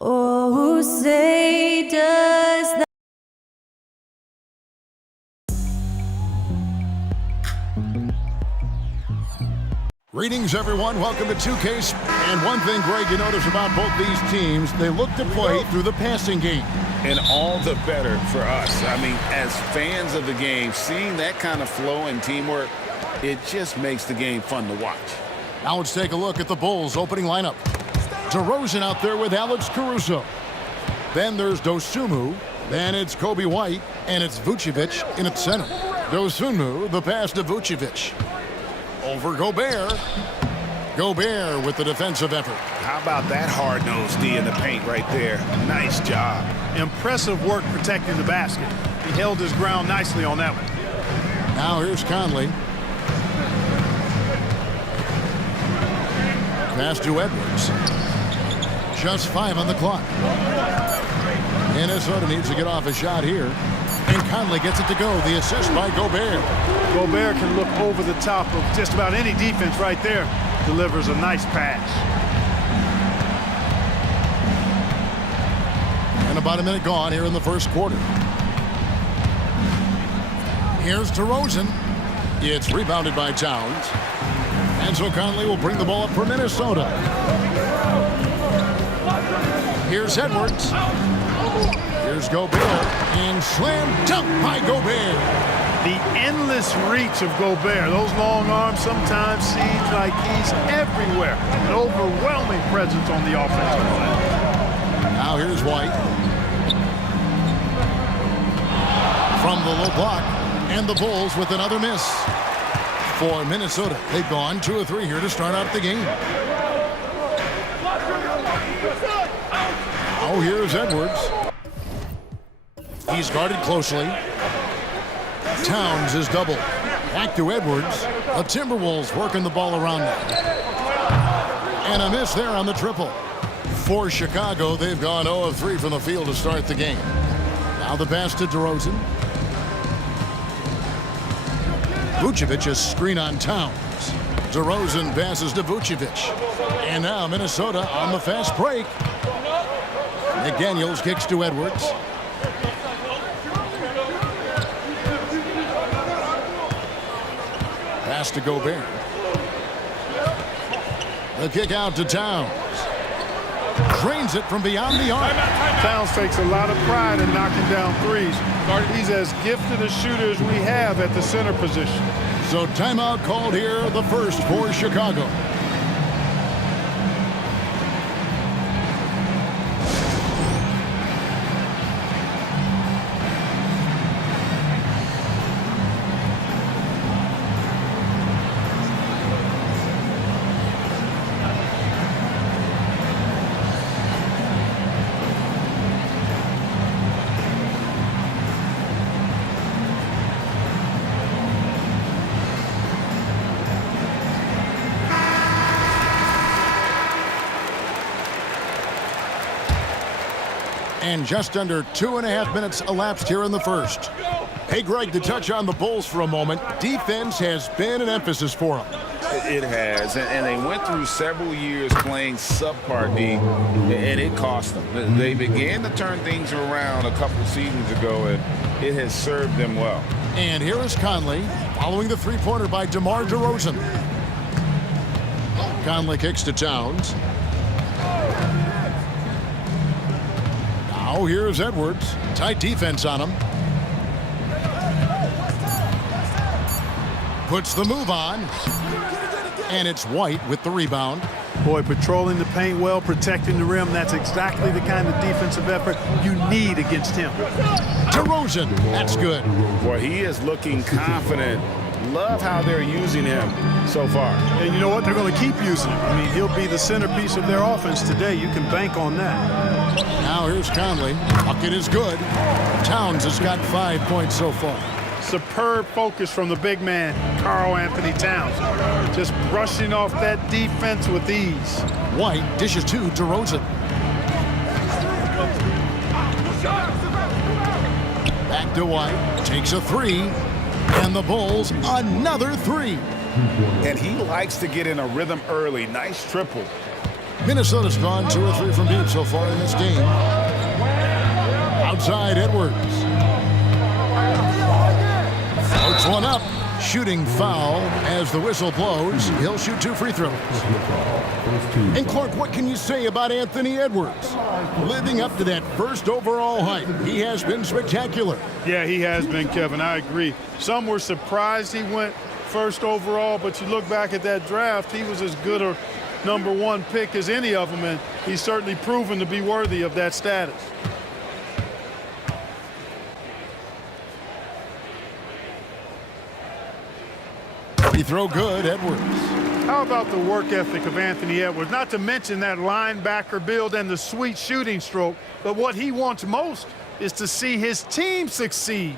Oh, say does that. Greetings, everyone. Welcome to 2K. And one thing, Greg, you notice about both these teams, they look to play through the passing game. And all the better for us. I mean, as fans of the game, seeing that kind of flow and teamwork, it just makes the game fun to watch. Now let's take a look at the Bulls' opening lineup. DeRozan out there with Alex Caruso. Then there's Dosunmu. Then it's Kobe White. And it's Vucevic in its center. Dosunmu, the pass to Vucevic. Over Gobert. Gobert with the defensive effort. How about that hard-nosed D in the paint right there? Nice job. Impressive work protecting the basket. He held his ground nicely on that one. Now here's Conley. Pass to Edwards. Just 5 on the clock. Minnesota needs to get off a shot here. And Conley gets it to go. The assist by Gobert. Gobert can look over the top of just about any defense right there. Delivers a nice pass. And about a minute gone here in the first quarter. Here's DeRozan. It's rebounded by Towns. And so Conley will bring the ball up for Minnesota. Here's Edwards. Here's Gobert. And slam dunk by Gobert. The endless reach of Gobert. Those long arms sometimes seems like he's everywhere. An overwhelming presence on the offensive line. Now here's White. From the low block. And the Bulls with another miss. For Minnesota, they've gone 2 of 3 here to start out the game. Now here's Edwards. He's guarded closely. Towns is doubled. Back to Edwards. The Timberwolves working the ball around now. And a miss there on the triple. For Chicago, they've gone 0 of 3 from the field to start the game. Now the pass to DeRozan. Vucevic's screen on Towns. DeRozan passes to Vucevic. And now Minnesota on the fast break. McDaniels kicks to Edwards. Pass to Gobert. The kick out to Towns. Drains it from beyond the arc. Towns takes a lot of pride in knocking down threes. He's as gifted a shooter as we have at the center position. So timeout called here, the first for Chicago. And just under 2.5 minutes elapsed here in the first. Hey, Greg, to touch on the Bulls for a moment, defense has been an emphasis for them. It has, and they went through several years playing subpar D, and it cost them. They began to turn things around a couple seasons ago, and it has served them well. And here is Conley, following the three-pointer by DeMar DeRozan. Conley kicks to Towns. Now here's Edwards. Tight defense on him. Puts the move on. And it's White with the rebound. Boy, patrolling the paint well, protecting the rim. That's exactly the kind of defensive effort you need against him. DeRozan, that's good. Boy, he is looking confident. Love how they're using him so far. And you know what? They're going to keep using him. I mean, he'll be the centerpiece of their offense today. You can bank on that. Now here's Conley. Bucket is good. Towns has got 5 points so far. Superb focus from the big man, Karl Anthony Towns. Just brushing off that defense with ease. White dishes to DeRozan. Back to White. Takes a 3. And the Bulls, another 3. And he likes to get in a rhythm early. Nice triple. Minnesota's gone 2 or 3 from deep so far in this game. Outside Edwards. Floats one up. Shooting foul as the whistle blows. He'll shoot 2 free throws. And Clark, what can you say about Anthony Edwards? Living up to that first overall hype, he has been spectacular. Yeah, he has been, Kevin. I agree. Some were surprised he went first overall, but you look back at that draft, he was as good a #1 pick as any of them, and he's certainly proven to be worthy of that status. Free throw good, Edwards. How about the work ethic of Anthony Edwards? Not to mention that linebacker build and the sweet shooting stroke, but what he wants most is to see his team succeed.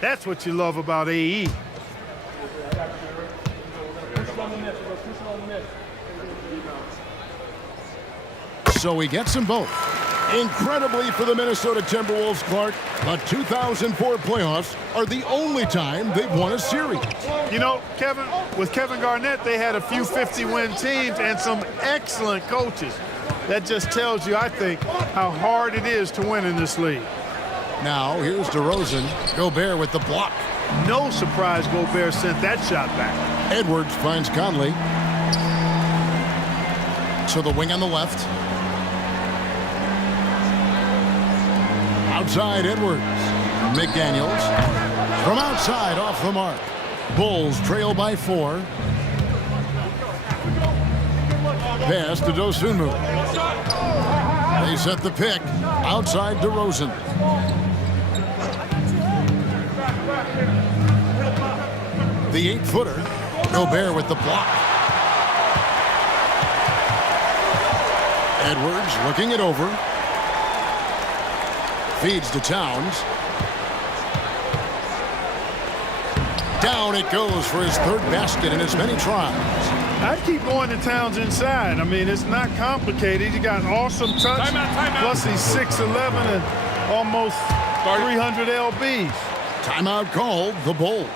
That's what you love about AE. So he gets them both. Incredibly for the Minnesota Timberwolves, Clark, the 2004 playoffs are the only time they've won a series. You know, Kevin, with Kevin Garnett, they had a few 50-win teams and some excellent coaches. That just tells you, I think, how hard it is to win in this league. Now, here's DeRozan. Gobert with the block. No surprise Gobert sent that shot back. Edwards finds Conley. To the wing on the left. Outside Edwards. McDaniels. From outside off the mark. Bulls trail by 4. Pass to Dosunmu. They set the pick. Outside DeRozan. The 8-footer. Gobert with the block. Edwards looking it over. Feeds to Towns. Down it goes for his 3rd basket in as many tries. I'd keep going to Towns inside. I mean, it's not complicated. He got awesome touch. Timeout. Plus he's 6'11" and almost 300 lbs. Timeout called, the Bulls.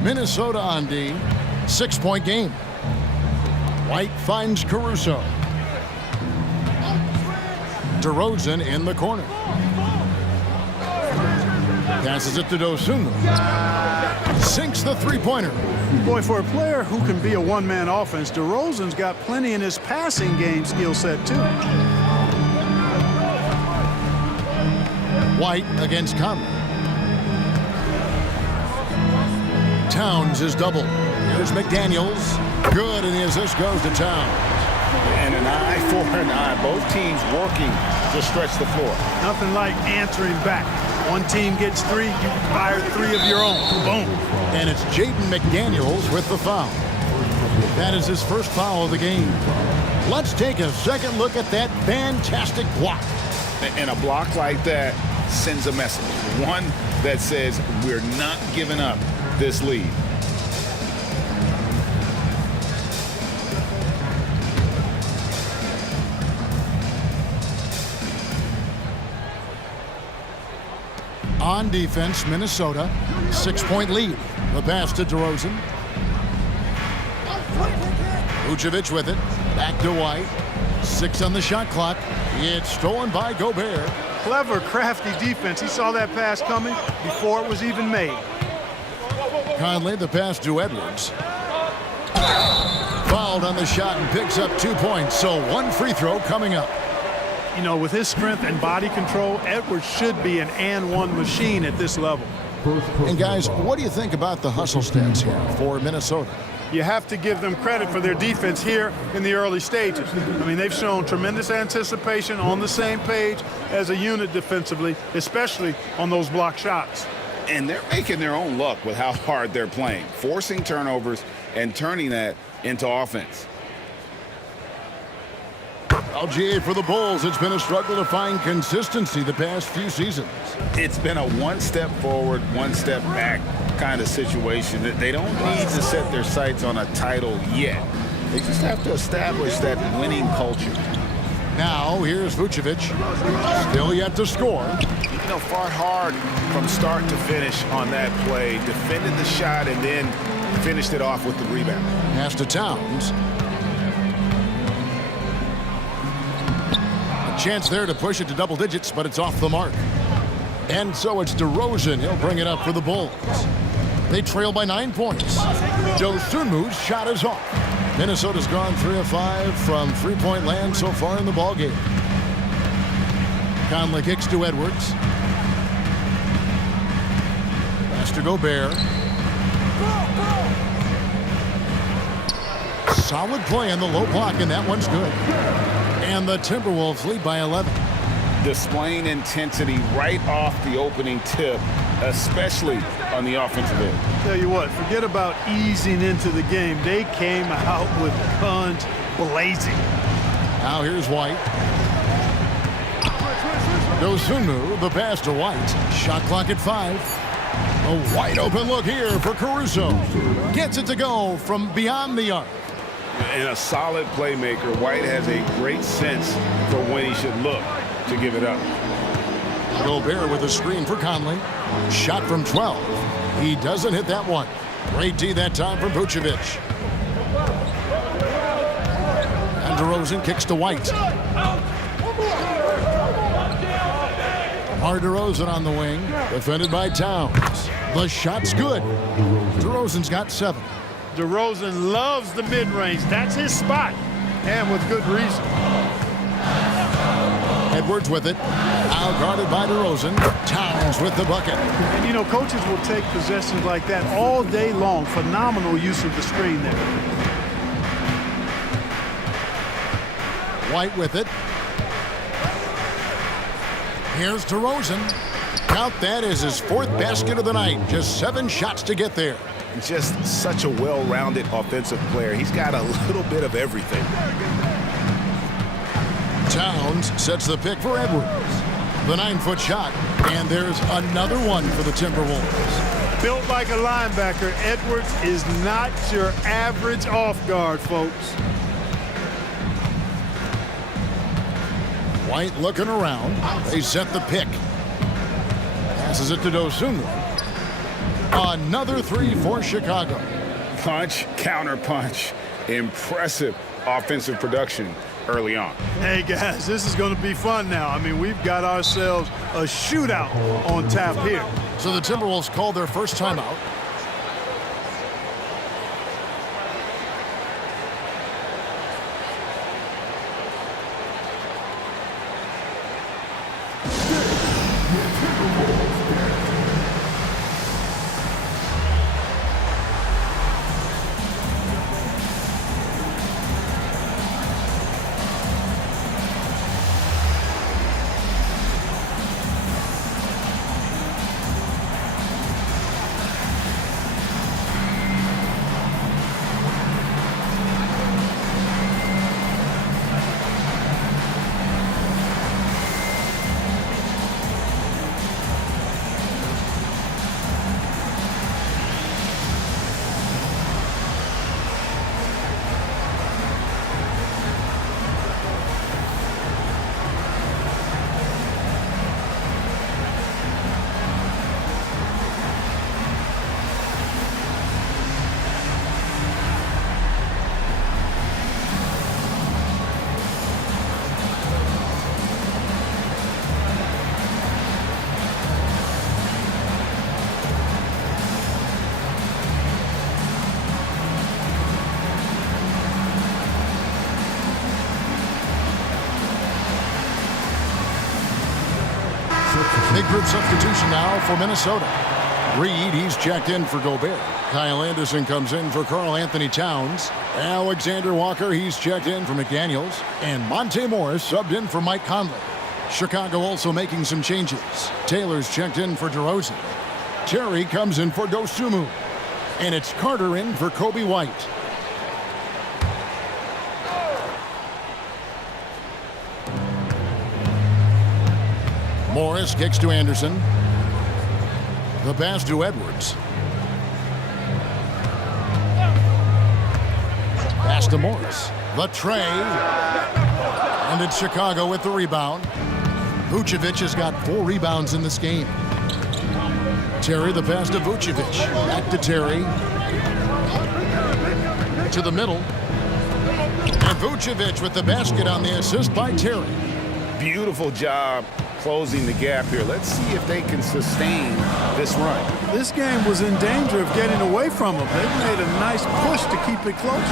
Minnesota on D. 6-point game. White finds Caruso. DeRozan in the corner. Passes it to Dosunmu. Sinks the 3-pointer. Boy, for a player who can be a one-man offense, DeRozan's got plenty in his passing game skill set, too. White against Conley. Towns is doubled. Here's McDaniels. Good, and the assist goes to Towns. And an eye for an eye. Both teams working to stretch the floor. Nothing like answering back. One team gets 3, you fire 3 of your own. Boom. And it's Jaden McDaniels with the foul. That is his first foul of the game. Let's take a second look at that fantastic block. And a block like that sends a message. One that says we're not giving up this lead. On defense, Minnesota, 6-point lead. The pass to DeRozan. Vucevic with it. Back to White. 6 on the shot clock. It's stolen by Gobert. Clever, crafty defense. He saw that pass coming before it was even made. Conley, the pass to Edwards. Fouled on the shot and picks up 2 points. So 1 free throw coming up. You know, with his strength and body control, Edwards should be an and-one machine at this level. And guys, what do you think about the hustle stats here for Minnesota? You have to give them credit for their defense here in the early stages. I mean, they've shown tremendous anticipation, on the same page as a unit defensively, especially on those block shots. And they're making their own luck with how hard they're playing, forcing turnovers and turning that into offense. LGA for the Bulls. It's been a struggle to find consistency the past few seasons. It's been a one step forward, one step back kind of situation. They don't need to set their sights on a title yet. They just have to establish that winning culture. Now, here's Vucevic. Still yet to score. You know, fought hard from start to finish on that play. Defended the shot and then finished it off with the rebound. Pass to Towns. A chance there to push it to double digits, but it's off the mark. And so it's DeRozan. He'll bring it up for the Bulls. They trail by 9 points. Dosunmu's shot is off. Minnesota's gone 3 of 5 from three-point land so far in the ballgame. Conley kicks to Edwards. Pass to Gobert. Solid play in the low block, and that one's good. And the Timberwolves lead by 11. Displaying intensity right off the opening tip, especially on the offensive end. Tell you what, forget about easing into the game. They came out with guns blazing. Now here's White. Dosunmu, the pass to White. Shot clock at 5. A wide open look here for Caruso. Gets it to go from beyond the arc. And a solid playmaker, White has a great sense for when he should look to give it up. Gobert with a screen for Conley. Shot from 12. He doesn't hit that one. Great D that time from Vucevic. And DeRozan kicks to White. Mar DeRozan on the wing. Defended by Towns. The shot's good. DeRozan's got 7. DeRozan loves the mid-range. That's his spot, and with good reason. Edwards with it. Now guarded by DeRozan. Towns with the bucket. And, you know, coaches will take possessions like that all day long. Phenomenal use of the screen there. White with it. Here's DeRozan. Count that as his 4th basket of the night. Just 7 shots to get there. Just such a well-rounded offensive player. He's got a little bit of everything. Towns sets the pick for Edwards. The 9-foot shot. And there's another one for the Timberwolves. Built like a linebacker, Edwards is not your average off guard, folks. White looking around. They set the pick. Passes it to Dosunmu. Another 3 for Chicago. Punch, counter punch. Impressive offensive production early on. Hey, guys, this is going to be fun now. I mean, we've got ourselves a shootout on tap here. So the Timberwolves called their first timeout. Big group substitution now for Minnesota. Reed, he's checked in for Gobert. Kyle Anderson comes in for Karl Anthony Towns. Alexander Walker, he's checked in for McDaniels. And Monte Morris subbed in for Mike Conley. Chicago also making some changes. Taylor's checked in for DeRozan. Terry comes in for Dosunmu. And it's Carter in for Kobe White. Morris kicks to Anderson. The pass to Edwards. Pass to Morris. The tray. And it's Chicago with the rebound. Vucevic has got 4 rebounds in this game. Terry, the pass to Vucevic. Back to Terry. To the middle. And Vucevic with the basket on the assist by Terry. Beautiful job closing the gap here. Let's see if they can sustain this run. This game was in danger of getting away from them. They've made a nice push to keep it close.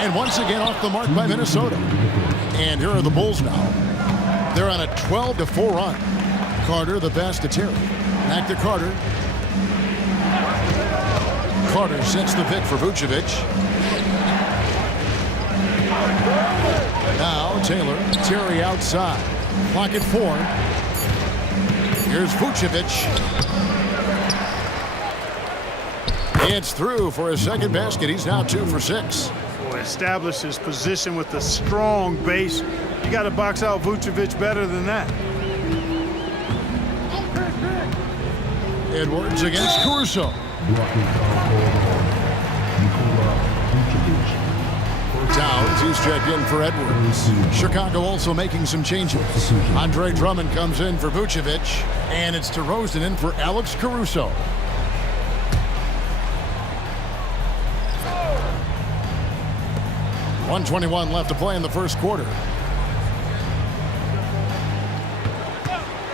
And once again off the mark by Minnesota. And here are the Bulls now. They're on a 12-4 run. Carter, the pass to Terry. Back to Carter. Carter sets the pick for Vucevic. Now Taylor. Terry outside. Clock at 4. Here's Vucevic. It's through for his second basket. He's now 2 for 6. Establish his position with a strong base. You got to box out Vucevic better than that. Edwards against Caruso. Towns, he's checked in for Edwards. Chicago also making some changes. Andre Drummond comes in for Vucevic, and it's DeRozan in for Alex Caruso. .121 left to play in the first quarter.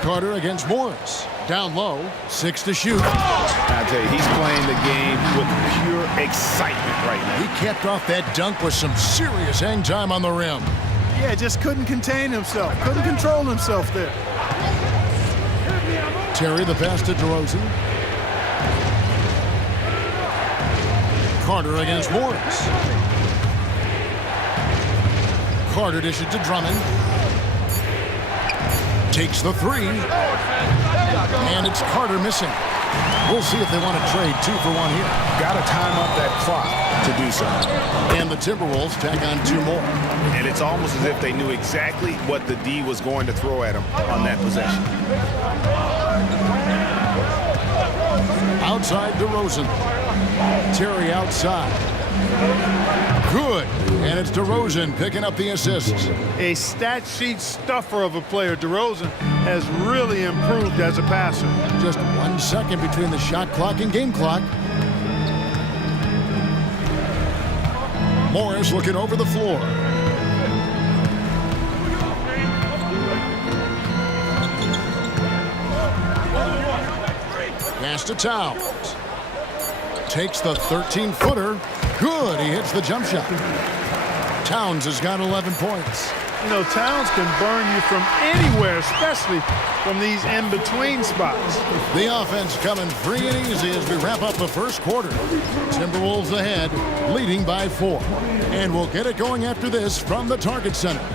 Carter against Morris. Down low, 6 to shoot. I tell you, he's playing the game with pure excitement right now. He kept off that dunk with some serious hang time on the rim. Yeah, just couldn't contain himself. Couldn't control himself there. Terry, the pass to DeRozan. Carter against Morris. Carter dishes to Drummond. Takes the 3. And it's Carter missing. We'll see if they want to trade 2 for 1 here. Got to time up that clock to do so. And the Timberwolves tack on 2 more. And it's almost as if they knew exactly what the D was going to throw at him on that possession. Outside DeRozan. Terry outside. Good. And it's DeRozan picking up the assists. A stat sheet stuffer of a player. DeRozan has really improved as a passer. Just 1 second between the shot clock and game clock. Morris looking over the floor. Pass to Towns. Takes the 13-footer. Good. He hits the jump shot. Towns has got 11 points. You know, Towns can burn you from anywhere, especially from these in-between spots. The offense coming free and easy as we wrap up the first quarter. Timberwolves ahead, leading by 4. And we'll get it going after this from the Target Center.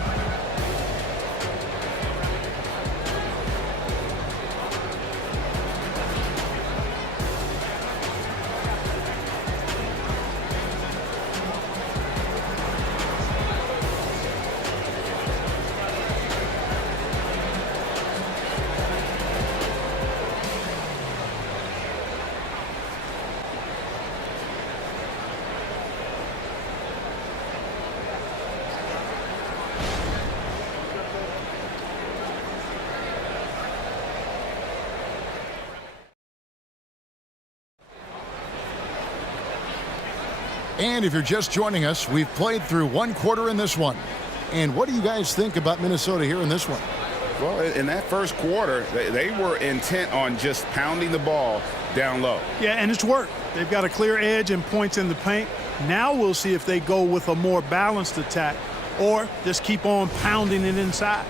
And if you're just joining us, we've played through 1 quarter in this one. And what do you guys think about Minnesota here in this one? Well, in that first quarter, they were intent on just pounding the ball down low. Yeah, and it's worked. They've got a clear edge and points in the paint. Now we'll see if they go with a more balanced attack or just keep on pounding it inside.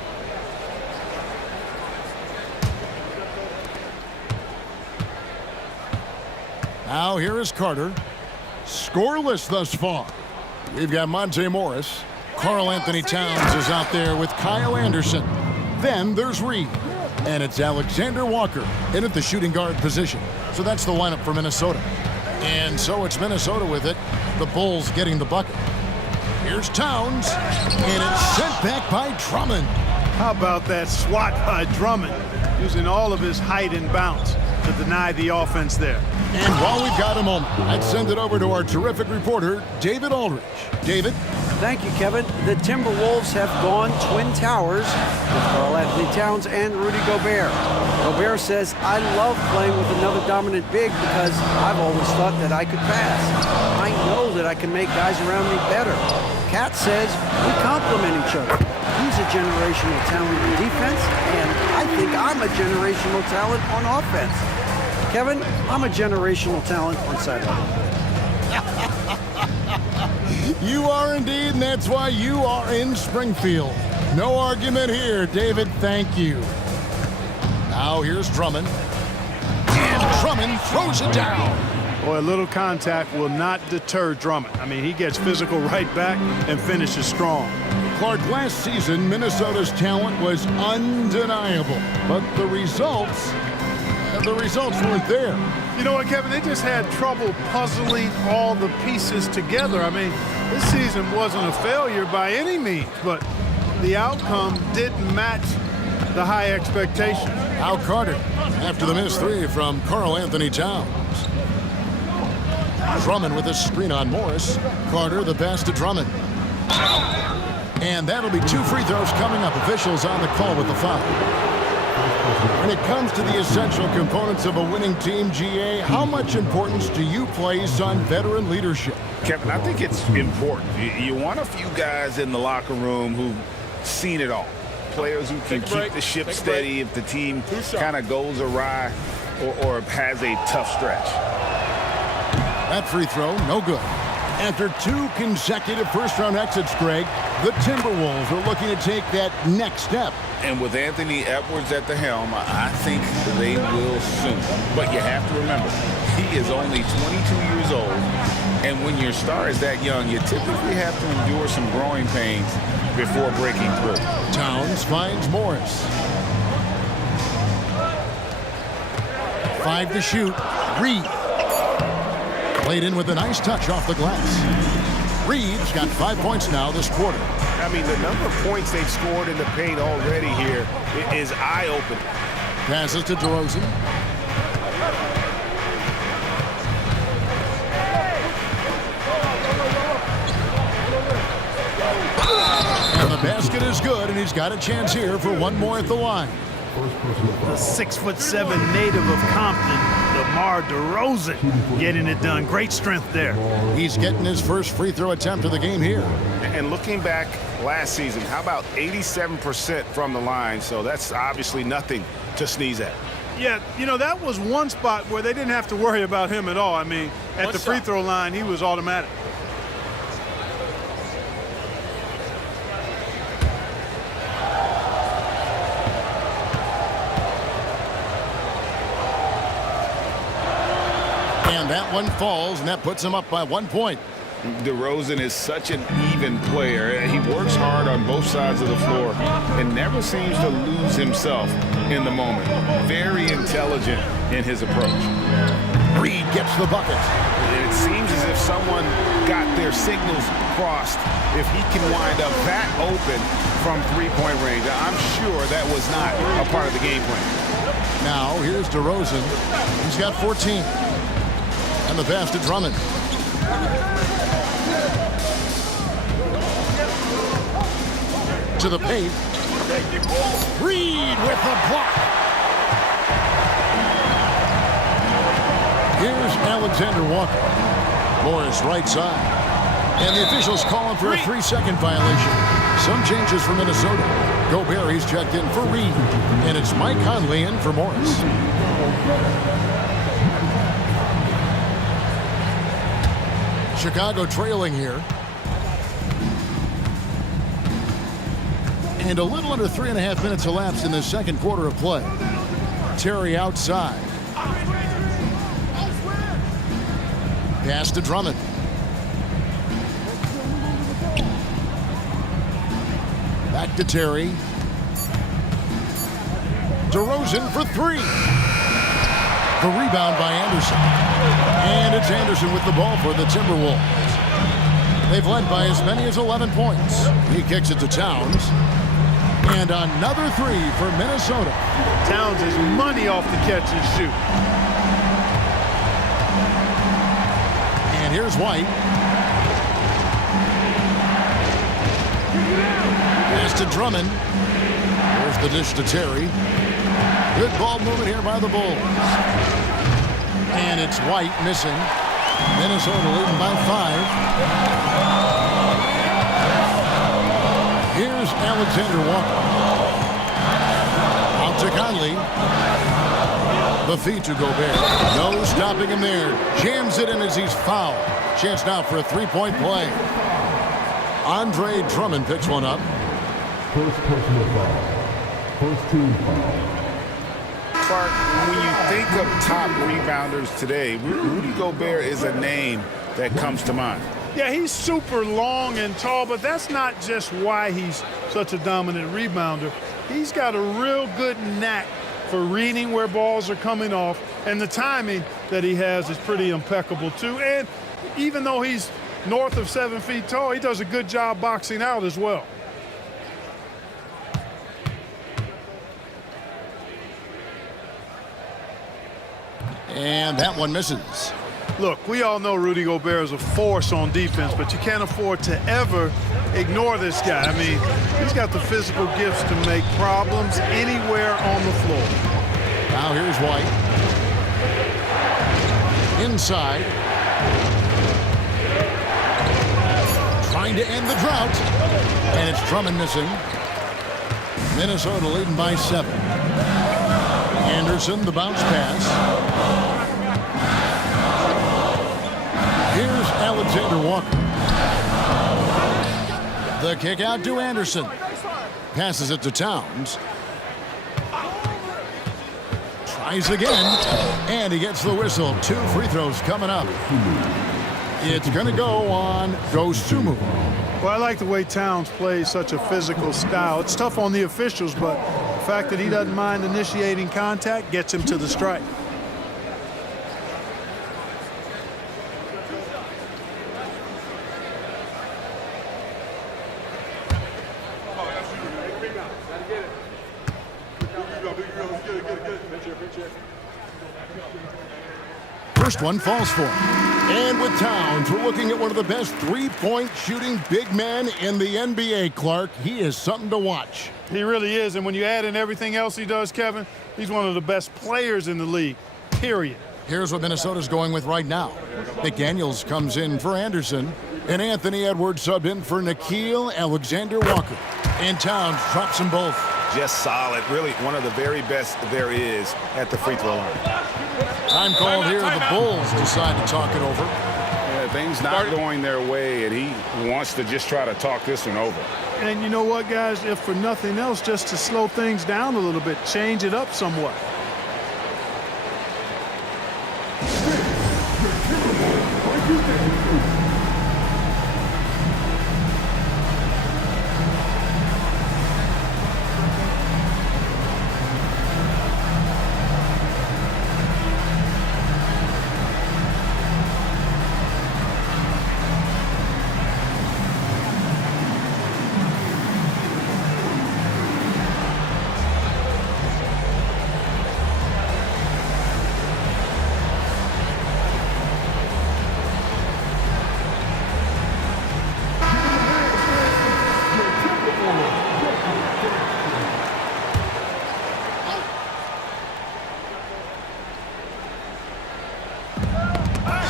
Now here is Carter. Scoreless thus far. We've got Monte Morris. Karl Anthony Towns is out there with Kyle Anderson. Then there's Reed. And it's Alexander Walker in at the shooting guard position. So that's the lineup for Minnesota. And so it's Minnesota with it. The Bulls getting the bucket. Here's Towns, and it's sent back by Drummond. How about that swat by Drummond, using all of his height and bounce to deny the offense there. And while we've got a moment, I'd send it over to our terrific reporter, David Aldridge. David? Thank you, Kevin. The Timberwolves have gone Twin Towers with Karl-Anthony Towns and Rudy Gobert. Gobert says, I love playing with another dominant big because I've always thought that I could pass. I know that I can make guys around me better. Cat says, we complement each other. He's a generational talent in defense, and I think I'm a generational talent on offense. Kevin, I'm a generational talent on sideline. You are indeed, and that's why you are in Springfield. No argument here, David. Thank you. Now here's Drummond. And Drummond throws it down. Boy, a little contact will not deter Drummond. I mean, he gets physical right back and finishes strong. Clark, last season, Minnesota's talent was undeniable, but the results weren't there. You know what, Kevin? They just had trouble puzzling all the pieces together. I mean, this season wasn't a failure by any means, but the outcome didn't match the high expectations. Al Carter after the missed three from Karl-Anthony Towns. Drummond with a screen on Morris. Carter the pass to Drummond. And that'll be 2 free throws coming up. Officials on the call with the foul. When it comes to the essential components of a winning team, GA, how much importance do you place on veteran leadership? Kevin, I think it's important. You want a few guys in the locker room who've seen it all. Players who can keep the ship steady if the team kind of goes awry or has a tough stretch. That free throw, no good. After 2 consecutive first-round exits, Greg, the Timberwolves are looking to take that next step. And with Anthony Edwards at the helm, I think they will soon. But you have to remember, he is only 22 years old. And when your star is that young, you typically have to endure some growing pains before breaking through. Towns finds Morris. 5 to shoot. Reed. Played in with a nice touch off the glass. Reed's got 5 points now this quarter. I mean, the number of points they've scored in the paint already here is eye-opening. Passes to DeRozan. And the basket is good, and he's got a chance here for one more at the line. The 6'7" native of Compton, DeMar DeRozan, getting it done. Great strength there. He's getting his first free throw attempt of the game here. And looking back last season, how about 87% from the line? So that's obviously nothing to sneeze at. Yeah, you know, that was one spot where they didn't have to worry about him at all. I mean, at the free throw line, he was automatic. And that one falls, and that puts him up by 1 point. DeRozan is such an even player. He works hard on both sides of the floor and never seems to lose himself in the moment. Very intelligent in his approach. Reed gets the bucket. It seems as if someone got their signals crossed. If he can wind up that open from three-point range, I'm sure that was not a part of the game plan. Now, here's DeRozan. He's got 14. And the pass to Drummond. To the paint. Reed with the block. Here's Alexander Walker. Morris right side. And the officials calling for a 3-second violation. Some changes for Minnesota. Gobert, he's checked in for Reed. And it's Mike Conley in for Morris. Chicago trailing here. And a little under 3.5 minutes elapsed in the second quarter of play. Terry outside. Pass to Drummond. Back to Terry. DeRozan for three. The rebound by Anderson. And it's Anderson with the ball for the Timberwolves. They've led by as many as 11 points. He kicks it to Towns. And another three for Minnesota. Towns is money off the catch and shoot. And here's White. Pass to Drummond. There's the dish to Terry. Good ball movement here by the Bulls. And it's White missing. Minnesota leading by 5. Here's Alexander Walker. Out to Conley. The feed to Gobert. No stopping him there. Jams it in as he's fouled. Chance now for a three-point play. Andre Drummond picks one up. First personal foul. First team foul. Clark, when you think of top rebounders today, Rudy Gobert is a name that comes to mind. Yeah, he's super long and tall, but that's not just why he's such a dominant rebounder. He's got a real good knack for reading where balls are coming off, and the timing that he has is pretty impeccable too. And even though he's north of 7 feet tall, he does a good job boxing out as well. And that one misses. Look, we all know Rudy Gobert is a force on defense, but you can't afford to ever ignore this guy. I mean, he's got the physical gifts to make problems anywhere on the floor. Now here's White. Inside. Trying to end the drought. And it's Drummond missing. Minnesota leading by 7. Anderson, the bounce pass. Here's Alexander Walker. The kick out to Anderson. Passes it to Towns. Tries again. And he gets the whistle. 2 free throws coming up. It's going to go on Dosunmu. Well, I like the way Towns plays such a physical style. It's tough on the officials, but the fact that he doesn't mind initiating contact gets him to the strike. First one falls for him. And with Towns, we're looking at one of the best three-point shooting big men in the NBA, Clark. He is something to watch. He really is, and when you add in everything else he does, Kevin, he's one of the best players in the league, period. Here's what Minnesota's going with right now. McDaniels comes in for Anderson, and Anthony Edwards subbed in for Nickeil Alexander-Walker. And Towns drops them both. Just solid. Really one of the very best there is at the free throw line. Time called here. The Bulls decide to talk it over. Yeah, things not going their way, and he wants to just try to talk this one over. And you know what, guys? If for nothing else, just to slow things down a little bit, change it up somewhat.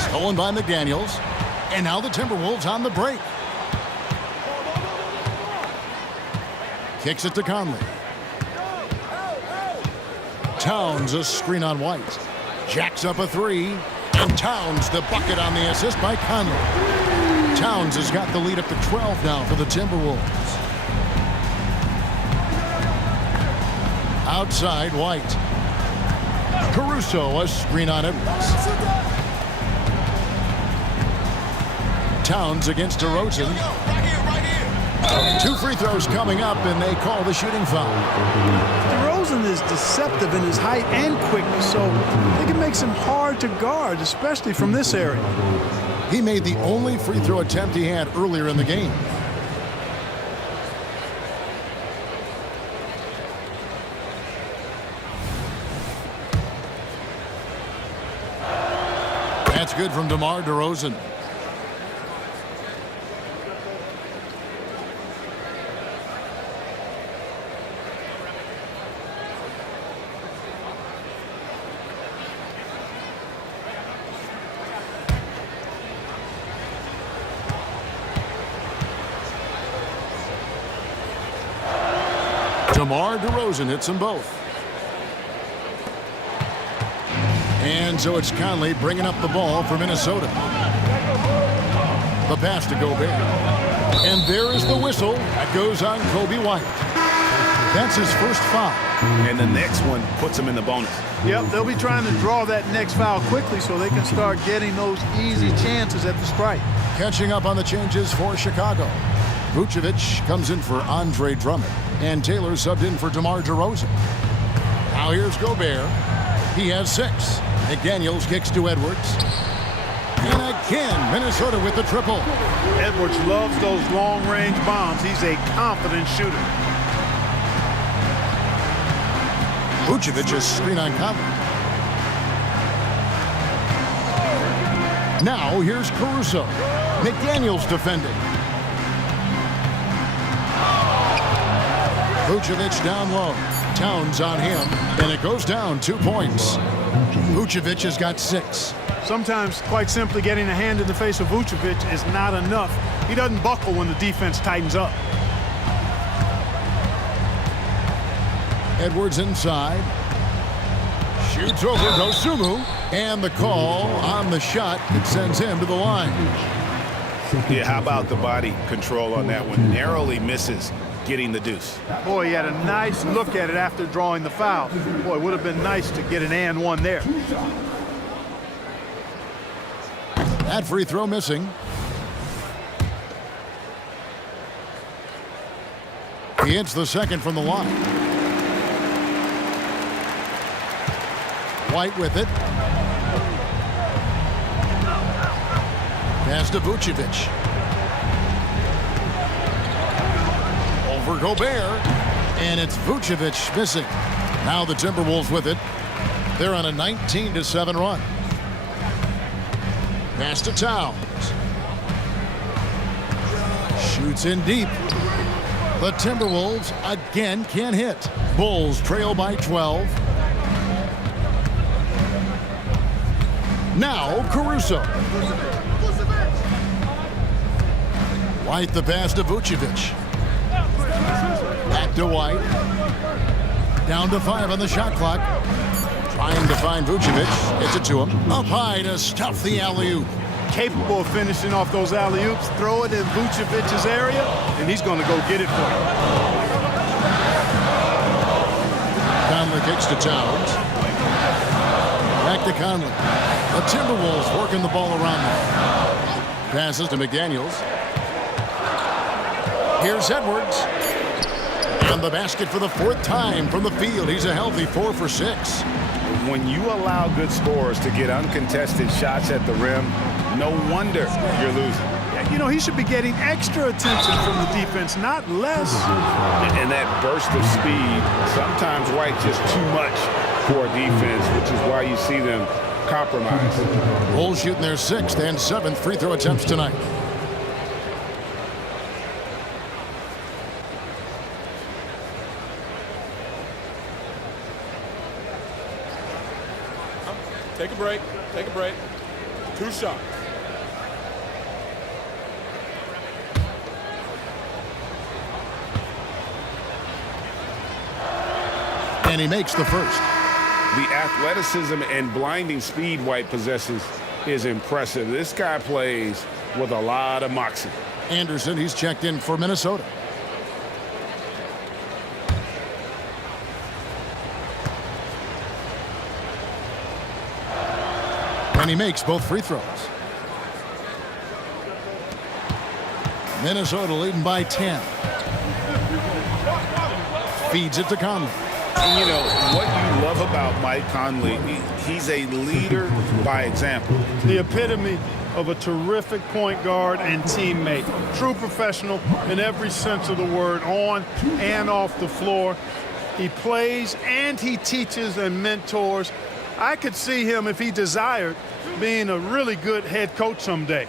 Stolen by McDaniels. And now the Timberwolves on the break. Kicks it to Conley. Towns a screen on White. Jacks up a three. And Towns the bucket on the assist by Conley. Towns has got the lead up to 12 now for the Timberwolves. Outside White. Caruso a screen on Edwards. Towns against DeRozan. 2 free throws coming up, and they call the shooting foul. Rosen is deceptive in his height and quickness, so I think it makes him hard to guard, especially from this area. He made the only free throw attempt he had earlier in the game. That's good from DeMar DeRozan. DeMar DeRozan hits them both. And so it's Conley bringing up the ball for Minnesota. The pass to Gobert. And there is the whistle that goes on Kobe White. That's his first foul. And the next one puts him in the bonus. Yep, they'll be trying to draw that next foul quickly so they can start getting those easy chances at the strike. Catching up on the changes for Chicago. Vucevic comes in for Andre Drummond. And Taylor subbed in for DeMar DeRozan. Now here's Gobert. He has 6. McDaniels kicks to Edwards. And again, Minnesota with the triple. Edwards loves those long-range bombs. He's a confident shooter. Vucevic is screen on Conley. Now here's Caruso. McDaniels defending. Vucevic down low. Towns on him, and it goes down 2 points. Vucevic has got 6. Sometimes, quite simply, getting a hand in the face of Vucevic is not enough. He doesn't buckle when the defense tightens up. Edwards inside. Shoots over Dosunmu, and the call on the shot that sends him to the line. Yeah, how about the body control on that one? Narrowly misses getting the deuce. Boy, he had a nice look at it after drawing the foul. Boy, it would have been nice to get an and one there. That free throw missing. He hits the second from the line. White with it. Pass to Vucevic. Over Gobert. And it's Vucevic missing. Now the Timberwolves with it. They're on a 19-7 run. Pass to Towns. Shoots in deep. The Timberwolves again can't hit. Bulls trail by 12. Now Caruso. White the pass to Vucevic. Back to White. Down to 5 on the shot clock. Trying to find Vucevic. Gets it to him. Up high to stuff the alley-oop. Capable of finishing off those alley-oops. Throw it in Vucevic's area, and he's going to go get it for you. Conley kicks to Towns. Back to Conley. The Timberwolves working the ball around them. Passes to McDaniels. Here's Edwards. And the basket for the 4th time from the field. He's a healthy 4 for 6. When you allow good scorers to get uncontested shots at the rim, no wonder you're losing. You know, he should be getting extra attention from the defense, not less. And that burst of speed, sometimes White just too much for a defense, which is why you see them compromise. Bulls shooting their 6th and 7th free throw attempts tonight. Take a break. Take a break. 2 shots. And he makes the first. The athleticism and blinding speed White possesses is impressive. This guy plays with a lot of moxie. Anderson, he's checked in for Minnesota. And he makes both free throws. Minnesota leading by 10. Feeds it to Conley. And, you know, what you love about Mike Conley, he's a leader by example. The epitome of a terrific point guard and teammate. True professional in every sense of the word, on and off the floor. He plays and he teaches and mentors. I could see him, if he desired, being a really good head coach someday.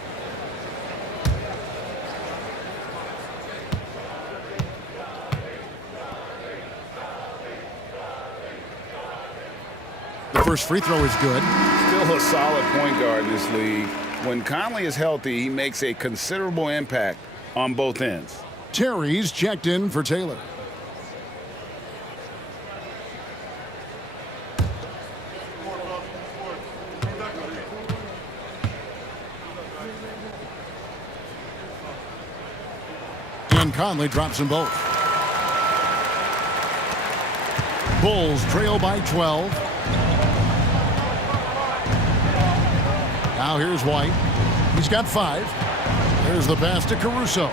The first free throw is good. Still a solid point guard in this league. When Conley is healthy, he makes a considerable impact on both ends. Terry's checked in for Taylor. And Conley drops them both. Bulls trail by 12. Now here's White. He's got 5. There's the pass to Caruso.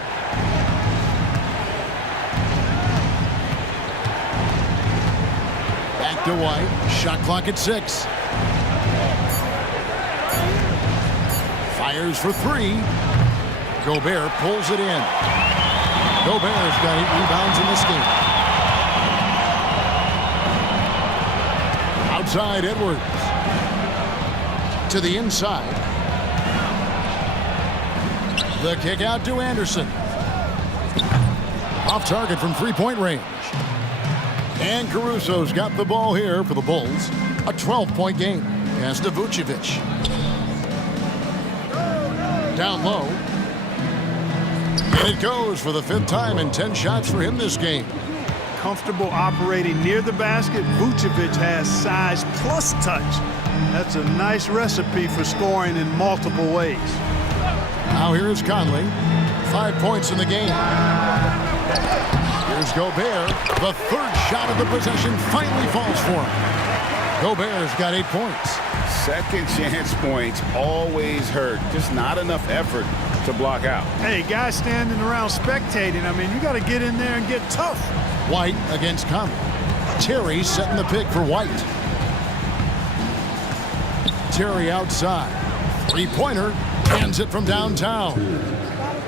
Back to White. Shot clock at 6. Fires for 3. Gobert pulls it in. Gobert's got 8 rebounds in this game. Outside Edwards. To the inside. The kick out to Anderson. Off target from three-point range. And Caruso's got the ball here for the Bulls. A 12-point game. Pass to Vucevic. Down low. And it goes for the 5th time in 10 shots for him this game. Comfortable operating near the basket. Vucevic has size plus touch. That's a nice recipe for scoring in multiple ways. Now here's Conley. 5 points in the game. Here's Gobert. The 3rd shot of the possession finally falls for him. Gobert's got 8 points. Second chance points always hurt. Just not enough effort to block out. Hey, guys standing around spectating, I mean, you got to get in there and get tough. White against Conley. Terry setting the pick for White. Terry outside. 3-pointer. Hands it from downtown.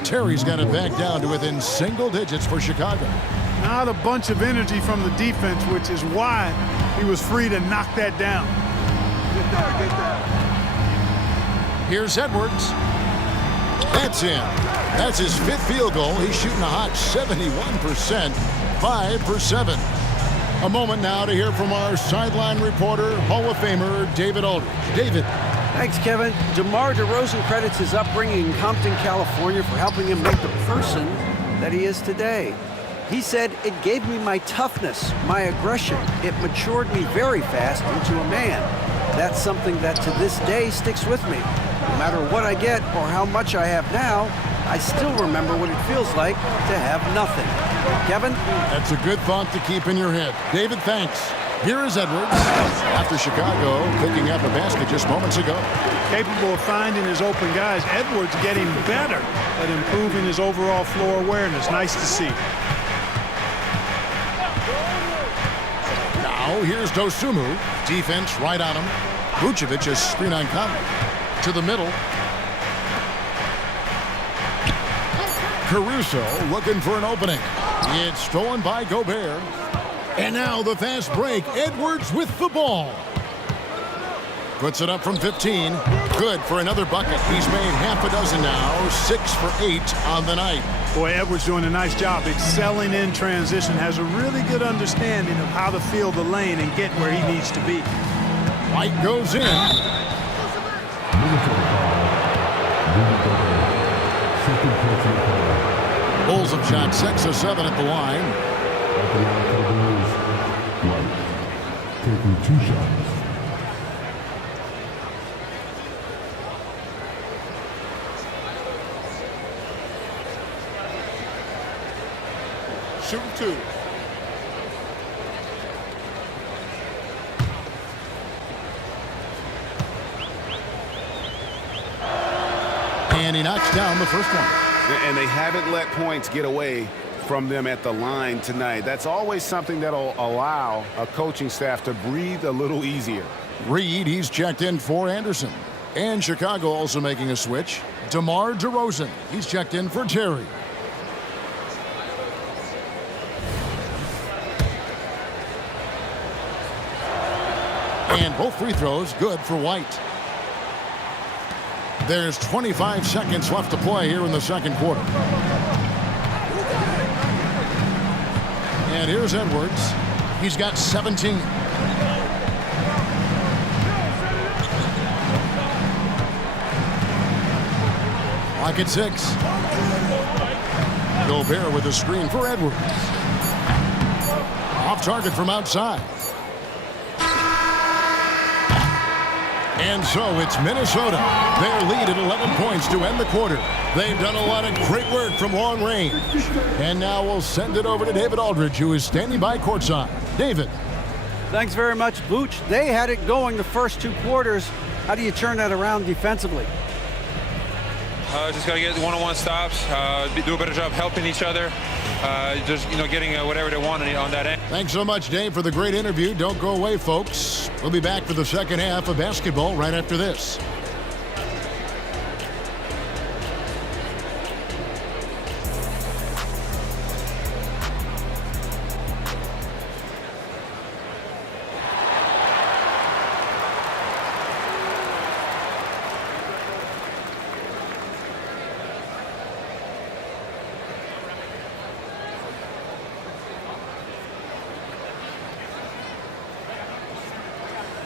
Terry's got it back down to within single digits for Chicago. Not a bunch of energy from the defense, which is why he was free to knock that down. Here's Edwards. That's in. That's his 5th field goal. He's shooting a hot 71%. 5 for 7. A moment now to hear from our sideline reporter, Hall of Famer David Aldridge. David. Thanks, Kevin. DeMar DeRozan credits his upbringing in Compton, California for helping him make the person that he is today. He said, "It gave me my toughness, my aggression. It matured me very fast into a man. That's something that to this day sticks with me. No matter what I get or how much I have now, I still remember what it feels like to have nothing." Kevin? That's a good thought to keep in your head. David, thanks. Here is Edwards after Chicago picking up a basket just moments ago. Capable of finding his open guys. Edwards getting better at improving his overall floor awareness. Nice to see. Now here's Dosunmu. Defense right on him. Vucevic is screen on Conley. To the middle. Caruso looking for an opening. It's stolen by Gobert. And now the fast break. Edwards with the ball. Puts it up from 15. Good for another bucket. He's made half a dozen now. 6 for 8 on the night. Boy, Edwards doing a nice job excelling in transition. Has a really good understanding of how to field the lane and get where he needs to be. White goes in. Bulls have shot 6 of 7 at the line. At the line for the Bulls, White taking 2 shots. Shooting 2. And he knocks down the first one. And they haven't let points get away from them at the line tonight. That's always something that'll allow a coaching staff to breathe a little easier. Reed, he's checked in for Anderson. And Chicago also making a switch. DeMar DeRozan, he's checked in for Terry. And both free throws good for White. There's 25 seconds left to play here in the second quarter. And here's Edwards. He's got 17. Clock at 6. Gobert with a screen for Edwards. Off target from outside. And so it's Minnesota. Their lead at 11 points to end the quarter. They've done a lot of great work from long range. And now we'll send it over to David Aldridge, who is standing by courtside. David. Thanks very much, Vooch. They had it going the first 2 quarters. How do you turn that around defensively? Just got to get one-on-one stops, do a better job helping each other, just, getting whatever they want on that end. Thanks so much, Dave, for the great interview. Don't go away, folks. We'll be back for the second half of basketball right after this.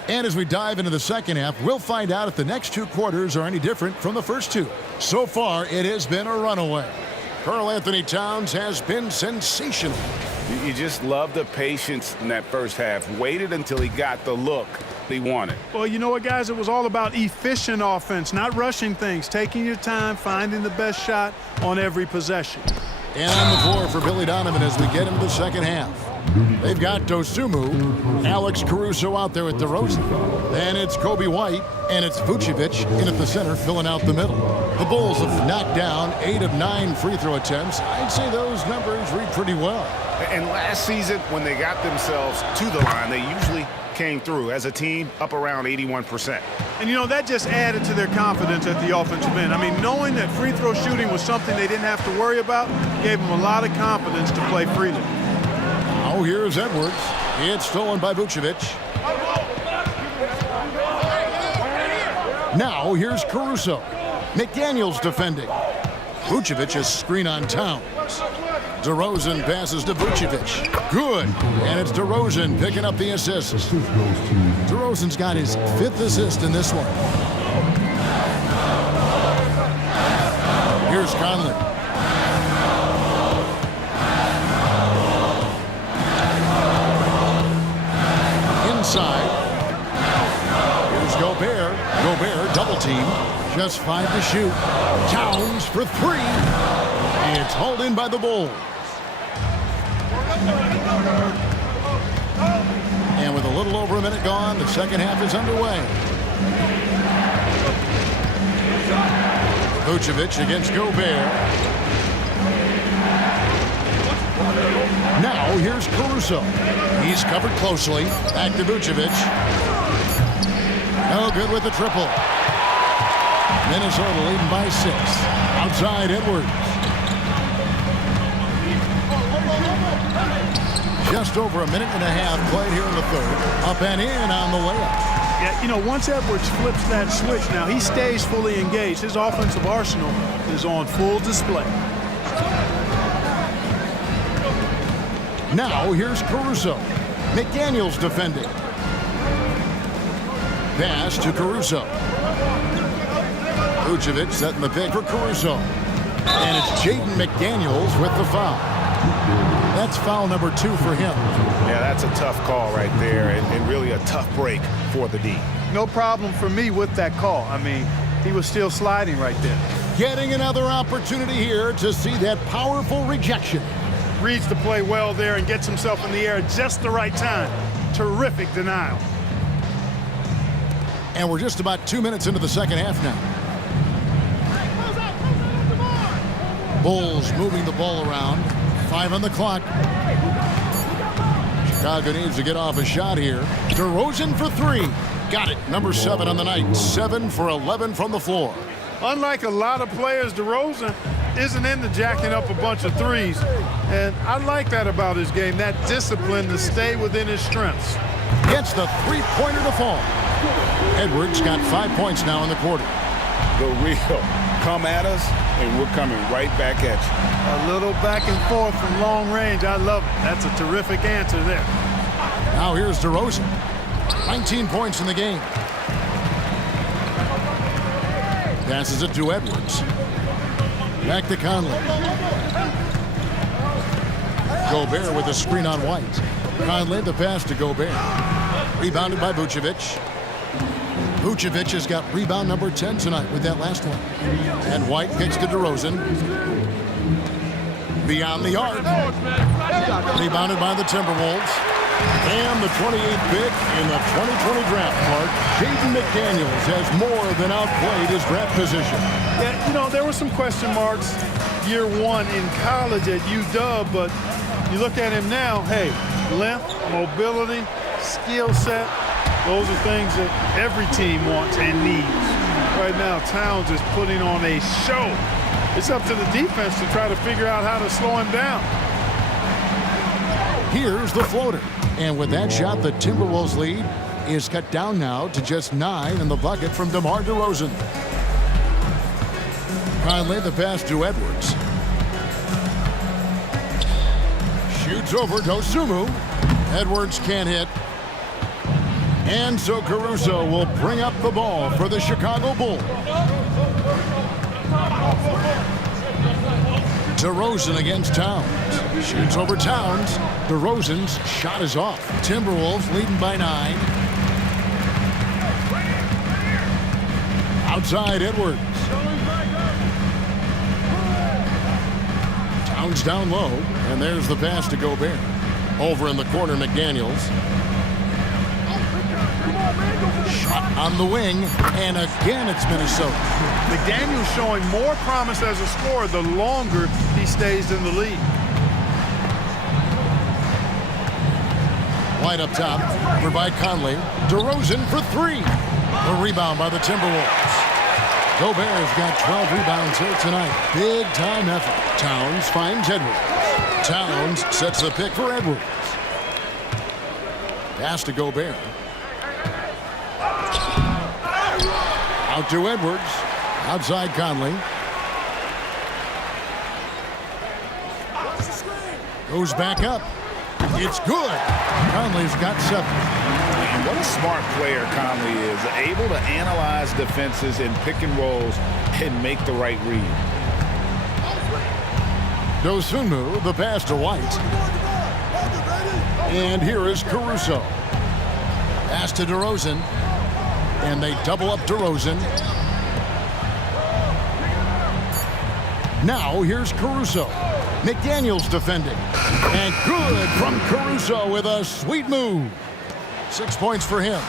And as we dive into the second half, we'll find out if the next 2 quarters are any different from the first 2. So far, it has been a runaway. Karl Anthony Towns has been sensational. You just love the patience in that first half. Waited until he got the look he wanted. Well, you know what, guys? It was all about efficient offense, not rushing things, taking your time, finding the best shot on every possession. And on the floor for Billy Donovan as we get into the second half. They've got Dosunmu, Alex Caruso out there with DeRozan. Then it's Kobe White, and it's Vucevic in at the center, filling out the middle. The Bulls have knocked down 8 of 9 free throw attempts. I'd say those numbers read pretty well. And last season, when they got themselves to the line, they usually came through as a team up around 81%. And, that just added to their confidence at the offensive end. I mean, knowing that free throw shooting was something they didn't have to worry about gave them a lot of confidence to play freely. Oh, here's Edwards. It's stolen by Vucevic. Now here's Caruso. McDaniels defending. Vucevic is screen on Towns. DeRozan passes to Vucevic. Good. And it's DeRozan picking up the assist. DeRozan's got his 5th assist in this one. Here's Conley. Inside. Here's Gobert. Gobert double team. Just 5 to shoot. Towns for 3. It's hauled in by the Bulls. And with a little over a minute gone, the second half is underway. Vucevic against Gobert. Now here's Caruso. He's covered closely. Back to Vucevic. No good with the triple. Minnesota leading by 6. Outside Edwards. Just over a minute and a half played here in the third. Up and in on the layup. Yeah, once Edwards flips that switch now, he stays fully engaged. His offensive arsenal is on full display. Now here's Caruso. McDaniels defending. Pass to Caruso. Vucevic setting the pick for Caruso. And it's Jaden McDaniels with the foul. That's foul number 2 for him. Yeah, that's a tough call right there, and really a tough break for the D. No problem for me with that call. I mean, he was still sliding right there. Getting another opportunity here to see that powerful rejection. Reads the play well there and gets himself in the air at just the right time. Terrific denial. And we're just about 2 minutes into the second half now. Bulls moving the ball around. 5 on the clock. Chicago needs to get off a shot here. DeRozan for 3. Got it. Number 7 on the night. 7 for 11 from the floor. Unlike a lot of players, DeRozan isn't into jacking up a bunch of threes. And I like that about his game, that discipline to stay within his strengths. Gets the three-pointer to fall. Edwards got 5 points now in the quarter. The real come at us, and we're coming right back at you. A little back and forth from long range. I love it. That's a terrific answer there. Now here's DeRozan. 19 points in the game. Passes it to Edwards. Back to Conley. Gobert with a screen on White. Conley the pass to Gobert. Rebounded by Vucevic. Vucevic has got rebound number 10 tonight with that last one. And White kicks to DeRozan. Beyond the arc. Rebounded by the Timberwolves. And the 28th pick in the 2020 draft, Clark. Jaden McDaniels has more than outplayed his draft position. Yeah, you know, there were some question marks year one in college at UW, but you look at him now, hey, length, mobility, skill set, those are things that every team wants and needs. Right now, Towns is putting on a show. It's up to the defense to try to figure out how to slow him down. Here's the floater. And with that shot, the Timberwolves lead is cut down now to just 9 in the bucket from DeMar DeRozan. Conley the pass to Edwards. Shoots over Dosunmu. Edwards can't hit. And so Caruso will bring up the ball for the Chicago Bulls. DeRozan against Towns. Shoots over Towns. DeRozan's shot is off. Timberwolves leading by 9. Outside Edwards. Towns down low. And there's the pass to Gobert. Over in the corner, McDaniels. Shot on the wing. And again, it's Minnesota. McDaniels showing more promise as a scorer the longer he stays in the league. White up top, over by Conley. DeRozan for 3. The rebound by the Timberwolves. Gobert's got 12 rebounds here tonight. Big time effort. Towns finds Edwards. Towns sets the pick for Edwards. Pass to Gobert. Out to Edwards. Outside Conley. Goes back up. It's good. Conley's got 7. And what a smart player Conley is. Able to analyze defenses in pick and rolls and make the right read. Dosunmu, the pass to White. And here is Caruso. Pass to DeRozan. And they double up DeRozan. Now here's Caruso. McDaniels defending. And good from Caruso with a sweet move. 6 points for him.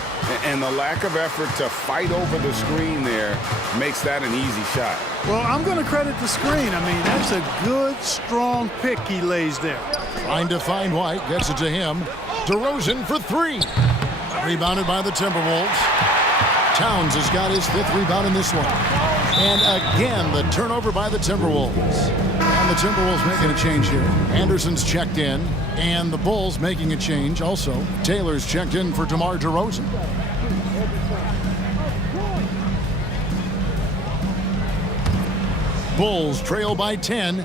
And the lack of effort to fight over the screen there makes that an easy shot. Well, I'm going to credit the screen. I mean, that's a good, strong pick he lays there. Trying to find White. Gets it to him. DeRozan for 3. Rebounded by the Timberwolves. Towns has got his 5th rebound in this one. And again, the turnover by the Timberwolves. And the Timberwolves making a change here. Anderson's checked in. And the Bulls making a change also. Taylor's checked in for DeMar DeRozan. Bulls trail by 10.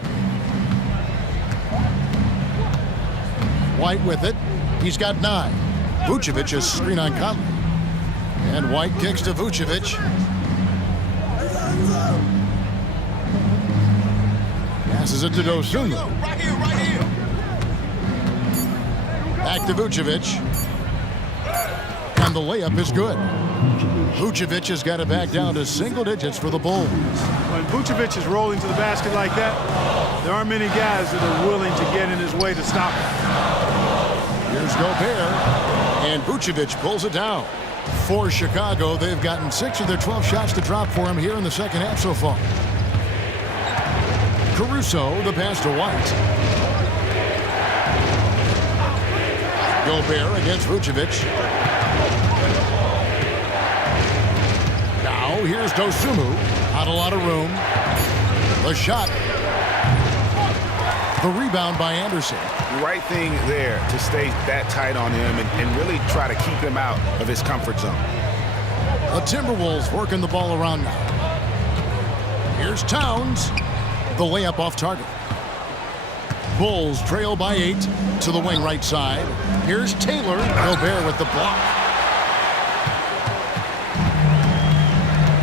White with it. He's got 9. Vucevic's screen on Conley. And White kicks to Vucevic. Passes it to Dosunmu. Back to Vucevic. And the layup is good. Vucevic has got it back down to single digits for the Bulls. When Vucevic is rolling to the basket like that, there aren't many guys that are willing to get in his way to stop him. Here's Gobert. And Vucevic pulls it down. For Chicago, they've gotten 6 of their 12 shots to drop for him here in the second half so far. Caruso, the pass to White. Gobert against Vucevic. Now here's Dosunmu. Not a lot of room. The shot. The rebound by Anderson. Right thing there to stay that tight on him and really try to keep him out of his comfort zone. The Timberwolves working the ball around now. Here's Towns. The layup off target. Bulls trail by 8 to the wing right side. Here's Taylor. Gobert with the block.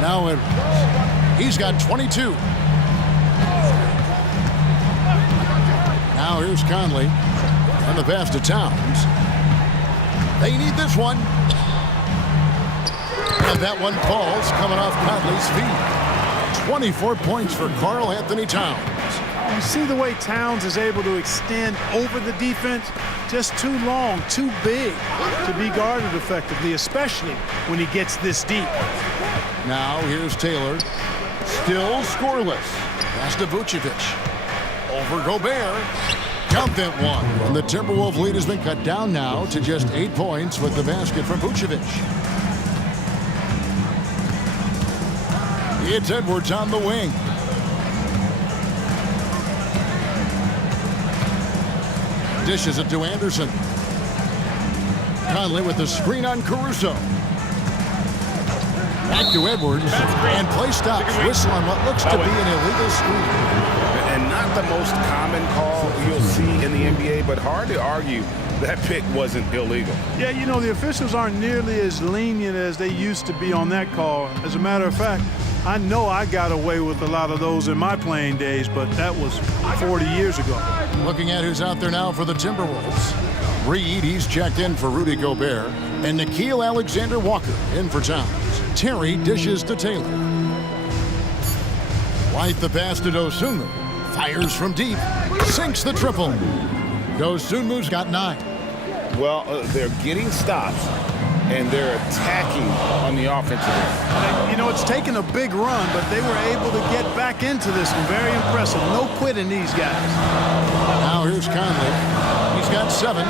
Now Edwards. He's got 22. Now here's Conley. And the pass to Towns. They need this one. And that one falls coming off Conley's feet. 24 points for Karl Anthony Towns. You see the way Towns is able to extend over the defense? Just too long, too big to be guarded effectively, especially when he gets this deep. Now here's Taylor. Still scoreless. Pass to Vucevic. Over Gobert. Count that one. And the Timberwolves lead has been cut down now to just 8 points with the basket from Vucevic. It's Edwards on the wing. Dishes it to Anderson. Conley with the screen on Caruso. Back to Edwards. And play stops. Whistle on what looks to be an illegal screen. And not the most common call you'll see in the NBA, but hard to argue that pick wasn't illegal. Yeah, you know, the officials aren't nearly as lenient as they used to be on that call. As a matter of fact, I know I got away with a lot of those in my playing days, but that was 40 years ago. Looking at who's out there now for the Timberwolves. Reed, he's checked in for Rudy Gobert. And Nickeil Alexander-Walker in for Towns. Terry dishes to Taylor. White the pass to Dosunmu. Fires from deep. Sinks the triple. Dosunmu's got 9. Well, they're getting stops, and they're attacking on the offensive end. You know, it's taken a big run, but they were able to get back into this one. Very impressive. No quitting these guys. Now here's Conley. He's got 7.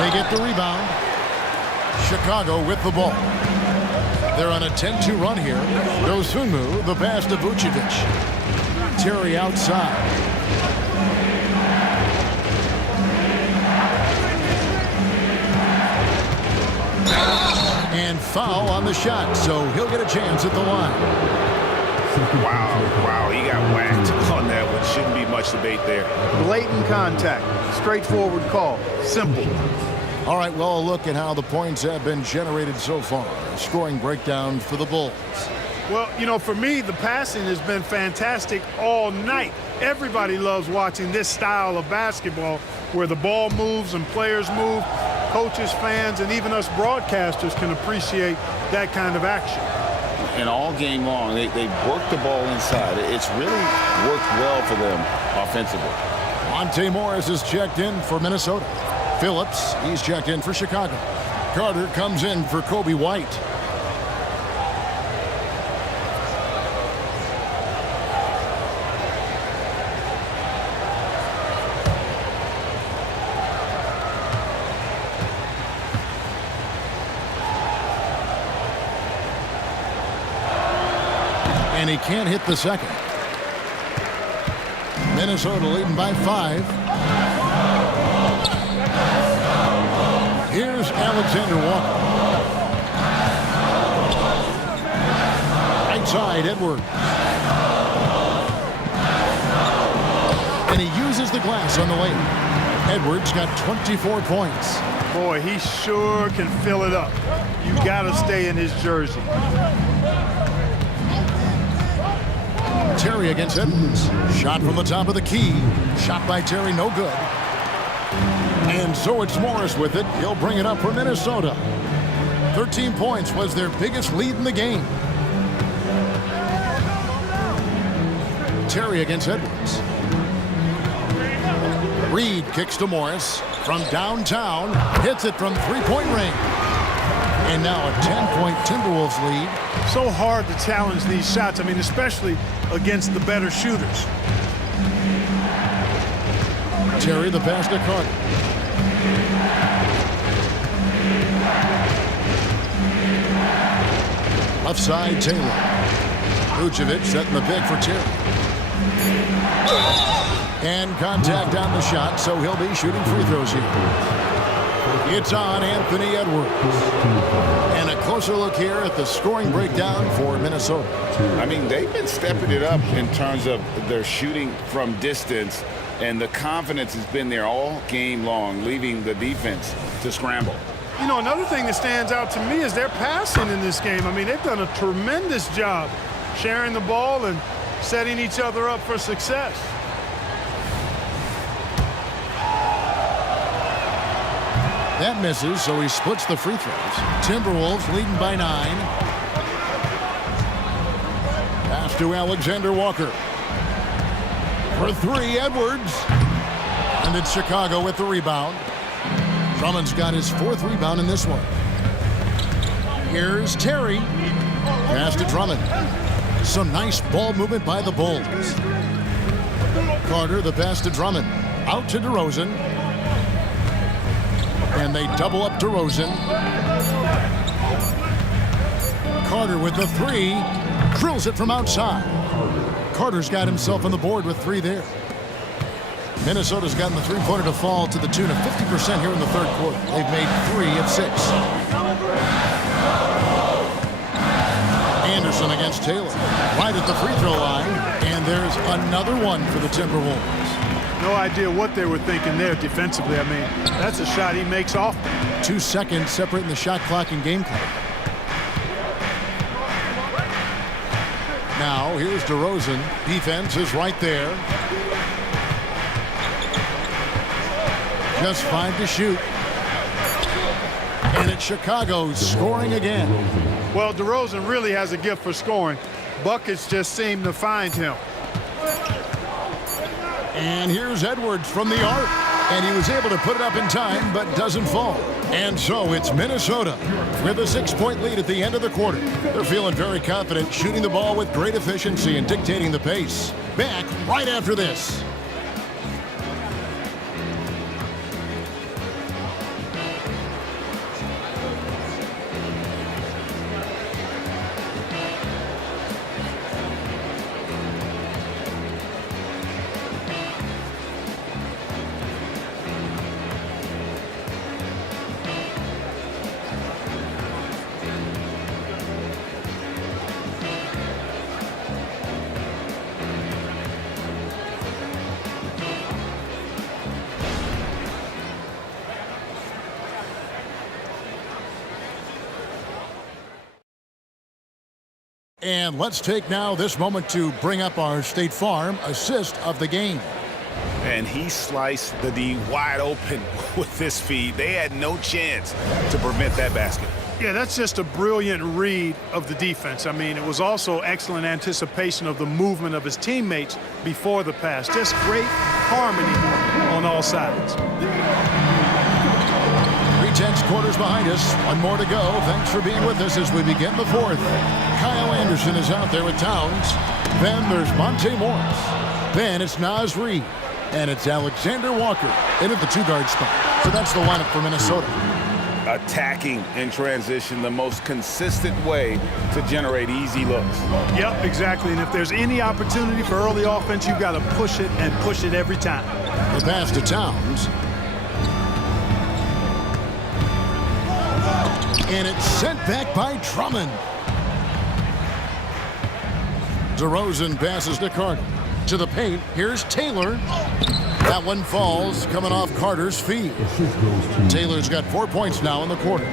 They get the rebound. Chicago with the ball. They're on a 10-2 run here. Dosunmu, the pass to Vucevic. Terry outside. And foul on the shot, so he'll get a chance at the line. Wow, he got whacked on that one. Shouldn't be much debate there. Blatant contact. Straightforward call. Simple. All right, well, a look at how the points have been generated so far. A scoring breakdown for the Bulls. Well, you know, for me, the passing has been fantastic all night. Everybody loves watching this style of basketball where the ball moves and players move. Coaches, fans, and even us broadcasters can appreciate that kind of action. And all game long, they work the ball inside. It's really worked well for them offensively. Monte Morris is checked in for Minnesota. Phillips, he's checked in for Chicago. Carter comes in for Kobe White. And he can't hit the second. Minnesota leading by 5. Here's Alexander Walker. Right side, Edwards. And he uses the glass on the layup. Edwards got 24 points. Boy, he sure can fill it up. You got to stay in his jersey. Terry against Edwards. Shot from the top of the key. Shot by Terry, no good. And so it's Morris with it. He'll bring it up for Minnesota. 13 points was their biggest lead in the game. Terry against Edwards. Reed kicks to Morris from downtown. Hits it from three-point range. And now a 10-point Timberwolves lead. So hard to challenge these shots. I mean, especially against the better shooters. Terry the pass to Carter. Left side, Taylor. Vucevic setting the pick for Terry. And contact on the shot, so he'll be shooting free throws here. It's on Anthony Edwards. And a closer look here at the scoring breakdown for Minnesota. I mean, they've been stepping it up in terms of their shooting from distance, and the confidence has been there all game long, leaving the defense to scramble. You know, another thing that stands out to me is their passing in this game. I mean, they've done a tremendous job sharing the ball and setting each other up for success. That misses, so he splits the free throws. Timberwolves leading by 9. Pass to Alexander Walker. For 3, Edwards. And it's Chicago with the rebound. Drummond's got his 4th rebound in this one. Here's Terry. Pass to Drummond. Some nice ball movement by the Bulls. Carter, the pass to Drummond. Out to DeRozan. And they double up DeRozan. Carter with the 3. Drills it from outside. Carter's got himself on the board with 3 there. Minnesota's gotten the three-pointer to fall to the tune of 50% here in the third quarter. They've made 3 of 6. Anderson against Taylor. Right at the free throw line. And there's another one for the Timberwolves. No idea what they were thinking there defensively. I mean, that's a shot he makes off. 2 seconds separating the shot clock and game clock. Now, here's DeRozan. Defense is right there. Just 5 to shoot. And it's Chicago scoring again. Well, DeRozan really has a gift for scoring. Buckets just seem to find him. And here's Edwards from the arc. And he was able to put it up in time, but doesn't fall. And so it's Minnesota with a 6-point lead at the end of the quarter. They're feeling very confident, shooting the ball with great efficiency and dictating the pace. Back right after this. And let's take now this moment to bring up our State Farm assist of the game. And he sliced the D wide open with this feed. They had no chance to prevent that basket. Yeah, that's just a brilliant read of the defense. I mean, it was also excellent anticipation of the movement of his teammates before the pass. Just great harmony on all sides. 3/10 quarters behind us. One more to go. Thanks for being with us as we begin the fourth. Kyle Anderson is out there with Towns. Then there's Monte Morris. Then it's Naz Reid. And it's Alexander Walker in at the 2-guard spot. So that's the lineup for Minnesota. Attacking in transition, the most consistent way to generate easy looks. Yep, exactly. And if there's any opportunity for early offense, you've got to push it and push it every time. The pass to Towns. And it's sent back by Drummond. DeRozan passes to Carter. To the paint, here's Taylor. That one falls, coming off Carter's feed. Taylor's got 4 points now in the quarter.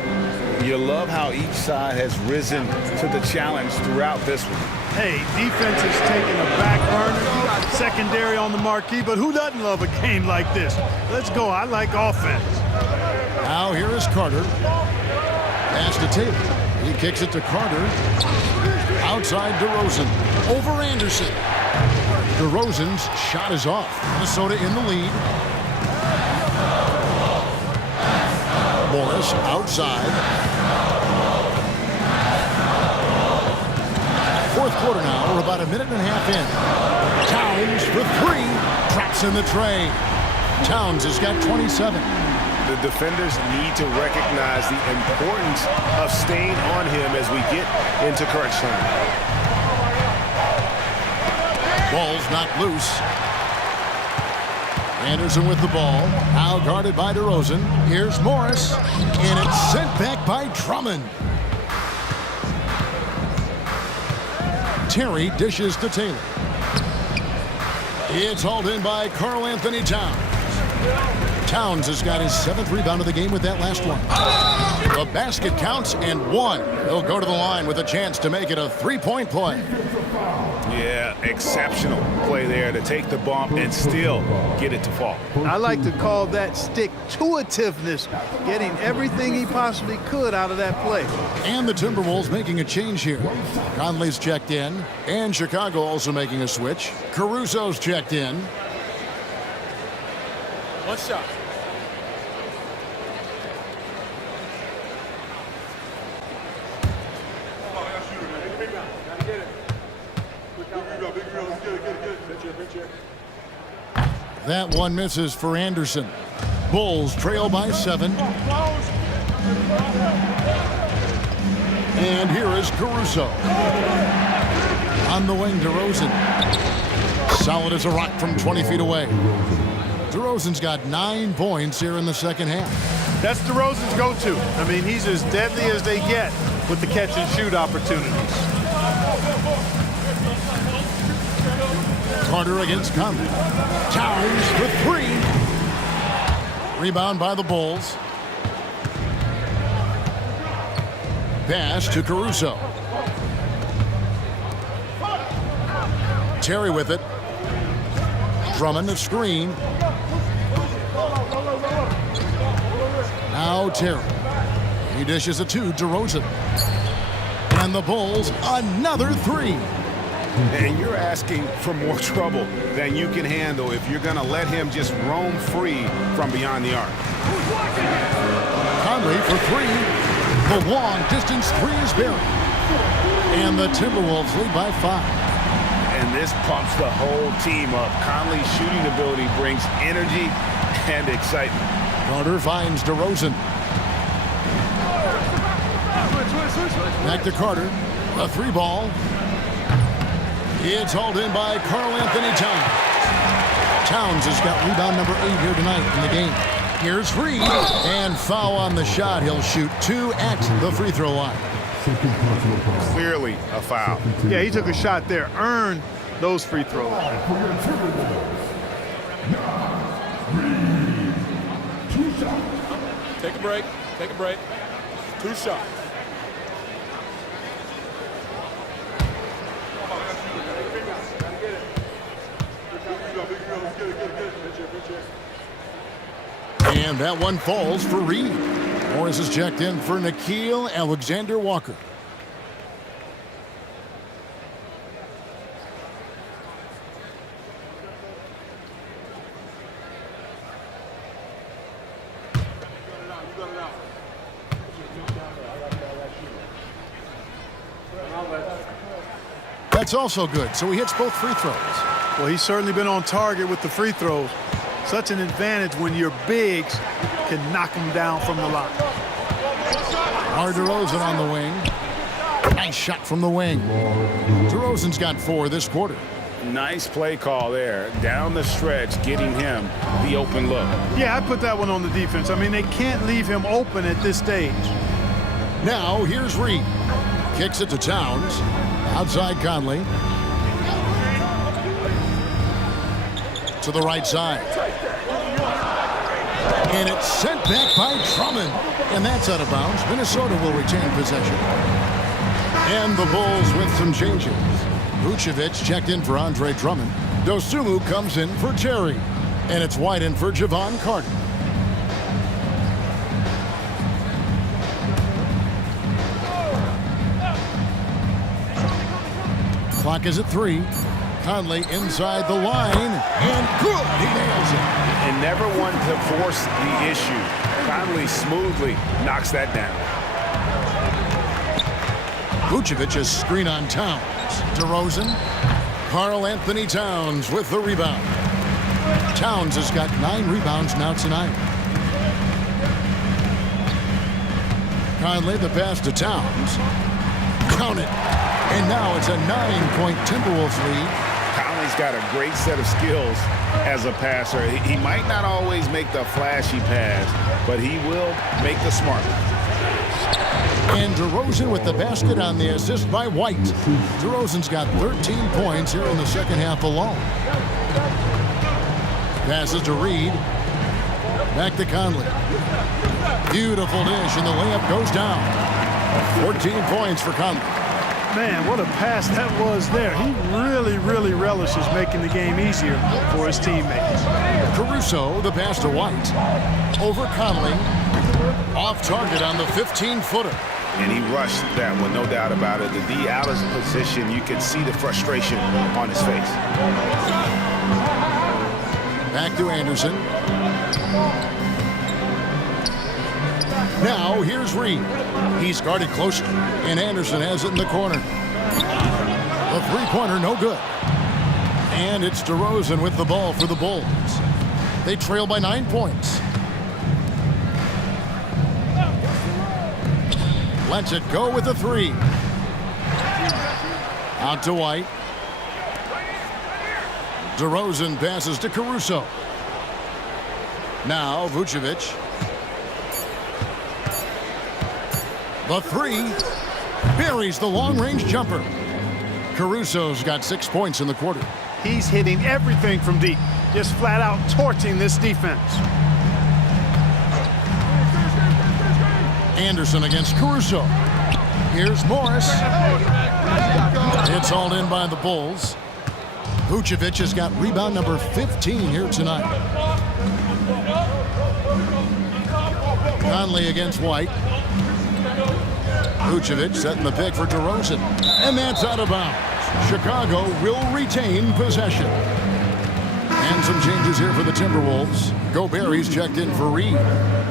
You love how each side has risen to the challenge throughout this one. Hey, defense is taking a back burner. You got secondary on the marquee, but who doesn't love a game like this? Let's go. I like offense. Now here is Carter. Pass to Taylor. He kicks it to Carter. Outside DeRozan. Over Anderson. DeRozan's shot is off. Minnesota in the lead. Morris outside. Fourth quarter now. We're about a minute and a half in. Towns for 3. Traps in the tray. Towns has got 27. The defenders need to recognize the importance of staying on him as we get into crunch time. Ball's knocked loose. Anderson with the ball. Now guarded by DeRozan. Here's Morris. And it's sent back by Drummond. Terry dishes to Taylor. It's hauled in by Karl Anthony Towns. Towns has got his 7th rebound of the game with that last one. The basket counts and one. He'll go to the line with a chance to make it a 3-point play. Yeah, exceptional play there to take the bump and still get it to fall. I like to call that stick-to-itiveness, getting everything he possibly could out of that play. And the Timberwolves making a change here. Conley's checked in, and Chicago also making a switch. Caruso's checked in. One shot. That one misses for Anderson. Bulls trail by 7. And here is Caruso. On the wing, DeRozan. Solid as a rock from 20 feet away. DeRozan's got 9 points here in the second half. That's DeRozan's go-to. I mean, he's as deadly as they get with the catch-and-shoot opportunities. Carter against Conley. Towns with 3. Rebound by the Bulls. Pass to Caruso. Terry with it. Drummond the screen. Now Terry. He dishes it to DeRozan. And the Bulls another 3. And you're asking for more trouble than you can handle if you're going to let him just roam free from beyond the arc. Conley for 3. The long distance 3 is buried. And the Timberwolves lead by 5. And this pumps the whole team up. Conley's shooting ability brings energy and excitement. Carter finds DeRozan. Back to Carter. A 3 ball. It's hauled in by Karl Anthony Towns. Towns has got rebound number 8 here tonight in the game. Here's Reed, and foul on the shot. He'll shoot 2 at the free throw line. Clearly a foul. Yeah, he took a shot there, earned those free throws. Take a break. Take a break. 2 shots. And that one falls for Reed. Morris is checked in for Nickeil Alexander-Walker. That's also good, so he hits both free throws. Well, he's certainly been on target with the free throws. Such an advantage when your bigs can knock them down from the line. DeRozan on the wing. Nice shot from the wing. DeRozan's got 4 this quarter. Nice play call there. Down the stretch, getting him the open look. Yeah, I put that one on the defense. I mean, they can't leave him open at this stage. Now, here's Reed. Kicks it to Towns. Outside Conley. To the right side. And it's sent back by Drummond. And that's out of bounds. Minnesota will retain possession. And the Bulls with some changes. Vucevic checked in for Andre Drummond. Dosunmu comes in for Terry. And it's White in for Javon Carter. Clock is at 3. Conley inside the line, and good, he nails it. And never one to force the issue. Conley smoothly knocks that down. Vucevic's screen on Towns. DeRozan. Karl Anthony Towns with the rebound. Towns has got 9 rebounds now tonight. Conley, the pass to Towns. Count it. And now it's a 9-point Timberwolves lead. Conley's got a great set of skills as a passer. He might not always make the flashy pass, but he will make the smart one. And DeRozan with the basket on the assist by White. DeRozan's got 13 points here in the second half alone. Passes to Reed. Back to Conley. Beautiful dish, and the layup goes down. 14 points for Conley. Man, what a pass that was there. He really relishes making the game easier for his teammates. Caruso, the pass to White. Over Conley. Off target on the 15-footer. And he rushed that one, no doubt about it. The D out of position, you can see the frustration on his face. Back to Anderson. Now here's Reed. He's guarded closely, and Anderson has it in the corner. The three-pointer, no good. And it's DeRozan with the ball for the Bulls. They trail by 9 points. Lets it go with the three. Out to White. DeRozan passes to Caruso. Now Vucevic. The three buries the long-range jumper. Caruso's got 6 points in the quarter. He's hitting everything from deep, just flat out torching this defense. Anderson against Caruso. Here's Morris. It's hauled in by the Bulls. Vucevic has got rebound number 15 here tonight. Conley against White. Vucevic setting the pick for DeRozan. And that's out of bounds. Chicago will retain possession. And some changes here for the Timberwolves. Gobert's checked in for Reed.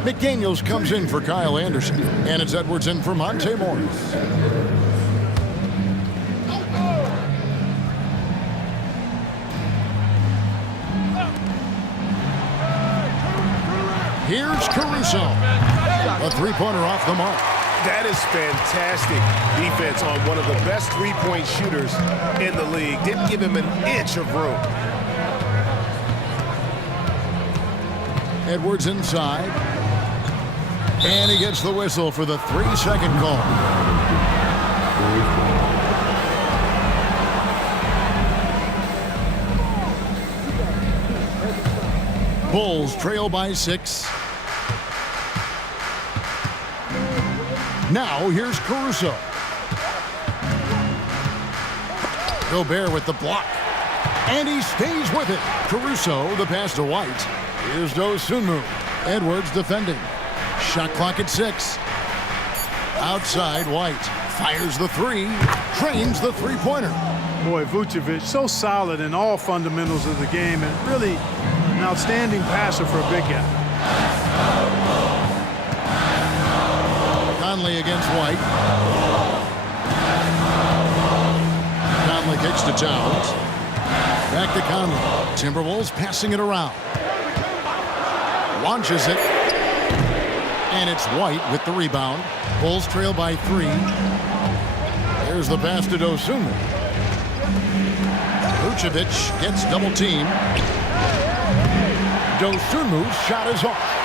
McDaniels comes in for Kyle Anderson. And it's Edwards in for Monte Morris. Here's Caruso. A three-pointer off the mark. That is fantastic defense on one of the best three-point shooters in the league. Didn't give him an inch of room. Edwards inside. And he gets the whistle for the 3-second call. Bulls trail by 6. Now here's Caruso. Gobert with the block. And he stays with it. Caruso, the pass to White. Here's Dosunmu. Edwards defending. Shot clock at 6. Outside, White fires the three. Trains the three-pointer. Boy, Vucevic, so solid in all fundamentals of the game, and really an outstanding passer for a big guy. Conley against White. Conley kicks to Towns. Back to Conley. Timberwolves passing it around. Launches it. And it's White with the rebound. Bulls trail by 3. There's the pass to Dosunmu. Vucevic gets double teamed. Dosunmu's shot is off.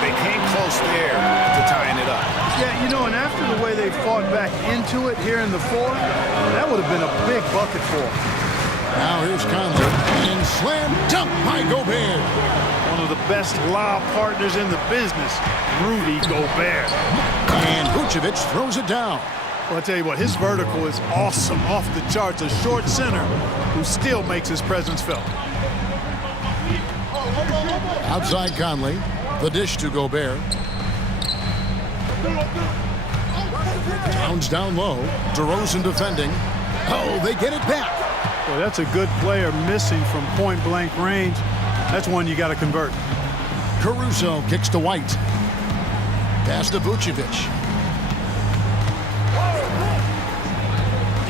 They came close there to tying it up. Yeah, you know, and after the way they fought back into it here in the fourth, that would have been a big bucket for them. Now here's Conley. And slam dunk by Gobert. One of the best lob partners in the business, Rudy Gobert. And Vucevic throws it down. Well, I'll tell you what, his vertical is awesome, off the charts. A short center who still makes his presence felt. Outside Conley. The dish to Gobert. Towns down low. DeRozan defending. Oh, they get it back. Boy, that's a good player missing from point-blank range. That's one you got to convert. Caruso kicks to White. Pass to Vucevic.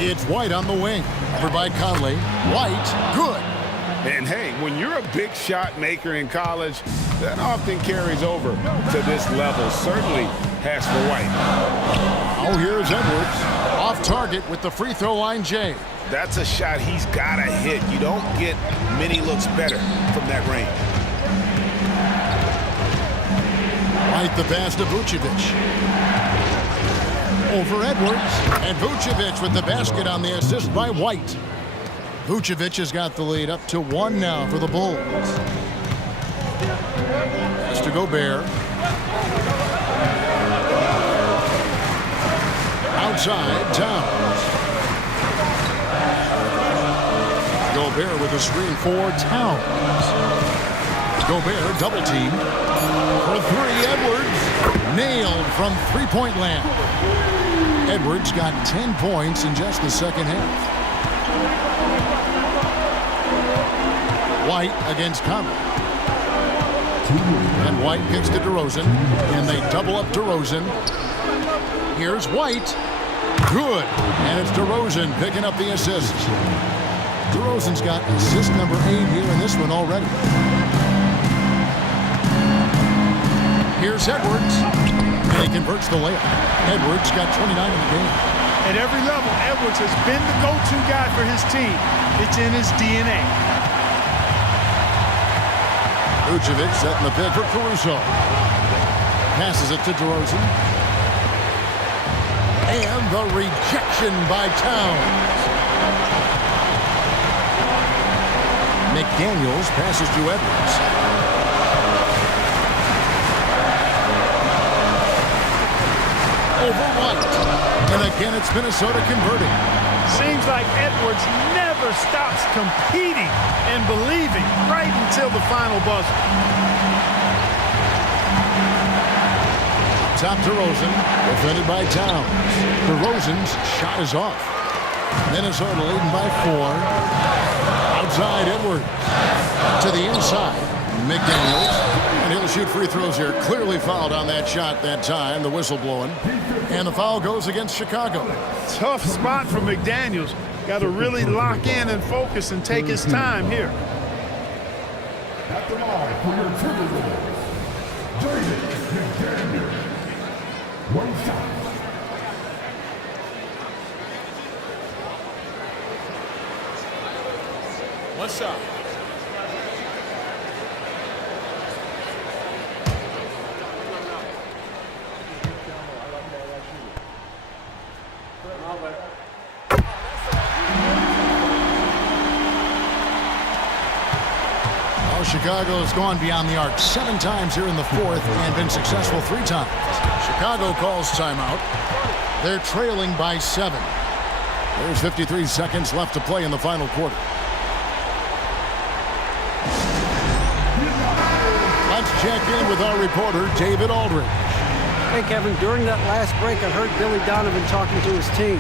It's White on the wing. Over by Conley. White, good. And hey, when you're a big shot maker in college, that often carries over to this level. Certainly has for White. Oh, here's Edwards. Off target with the free throw line, Jay. That's a shot he's got to hit. You don't get many looks better from that range. White the pass to Vucevic. Over Edwards. And Vucevic with the basket on the assist by White. Vucevic has got the lead up to 1 now for the Bulls. That's to Gobert. Outside, Towns. Gobert with a screen for Towns. Gobert double team. For 3, Edwards. Nailed from three-point land. Edwards got 10 points in just the second half. White against Conley. And White kicks to DeRozan. And they double up DeRozan. Here's White. Good. And it's DeRozan picking up the assist. DeRozan's got assist number 8 here in this one already. Here's Edwards. And he converts the layup. Edwards got 29 in the game. At every level, Edwards has been the go-to guy for his team. It's in his DNA. Vucevic setting the pick for Caruso. Passes it to DeRozan. And the rejection by Towns. McDaniels passes to Edwards. Over White. And again, it's Minnesota converting. Seems like Edwards never stops competing and believing right until the final buzzer. Top DeRozan, defended by Towns. DeRozan's shot is off. Minnesota leading by 4. Outside Edwards. To the inside. McDaniels. And he'll shoot free throws here. Clearly fouled on that shot that time. The whistle blowing. And the foul goes against Chicago. Tough spot for McDaniels. Got to really lock in and focus and take his time here. At the line for your Timberwolves, David McDaniel. 1 shot. One shot. Chicago has gone beyond the arc 7 times here in the 4th and been successful 3 times. Chicago calls timeout. They're trailing by 7. There's 53 seconds left to play in the final quarter. Let's check in with our reporter, David Aldridge. Hey, Kevin, during that last break, I heard Billy Donovan talking to his team.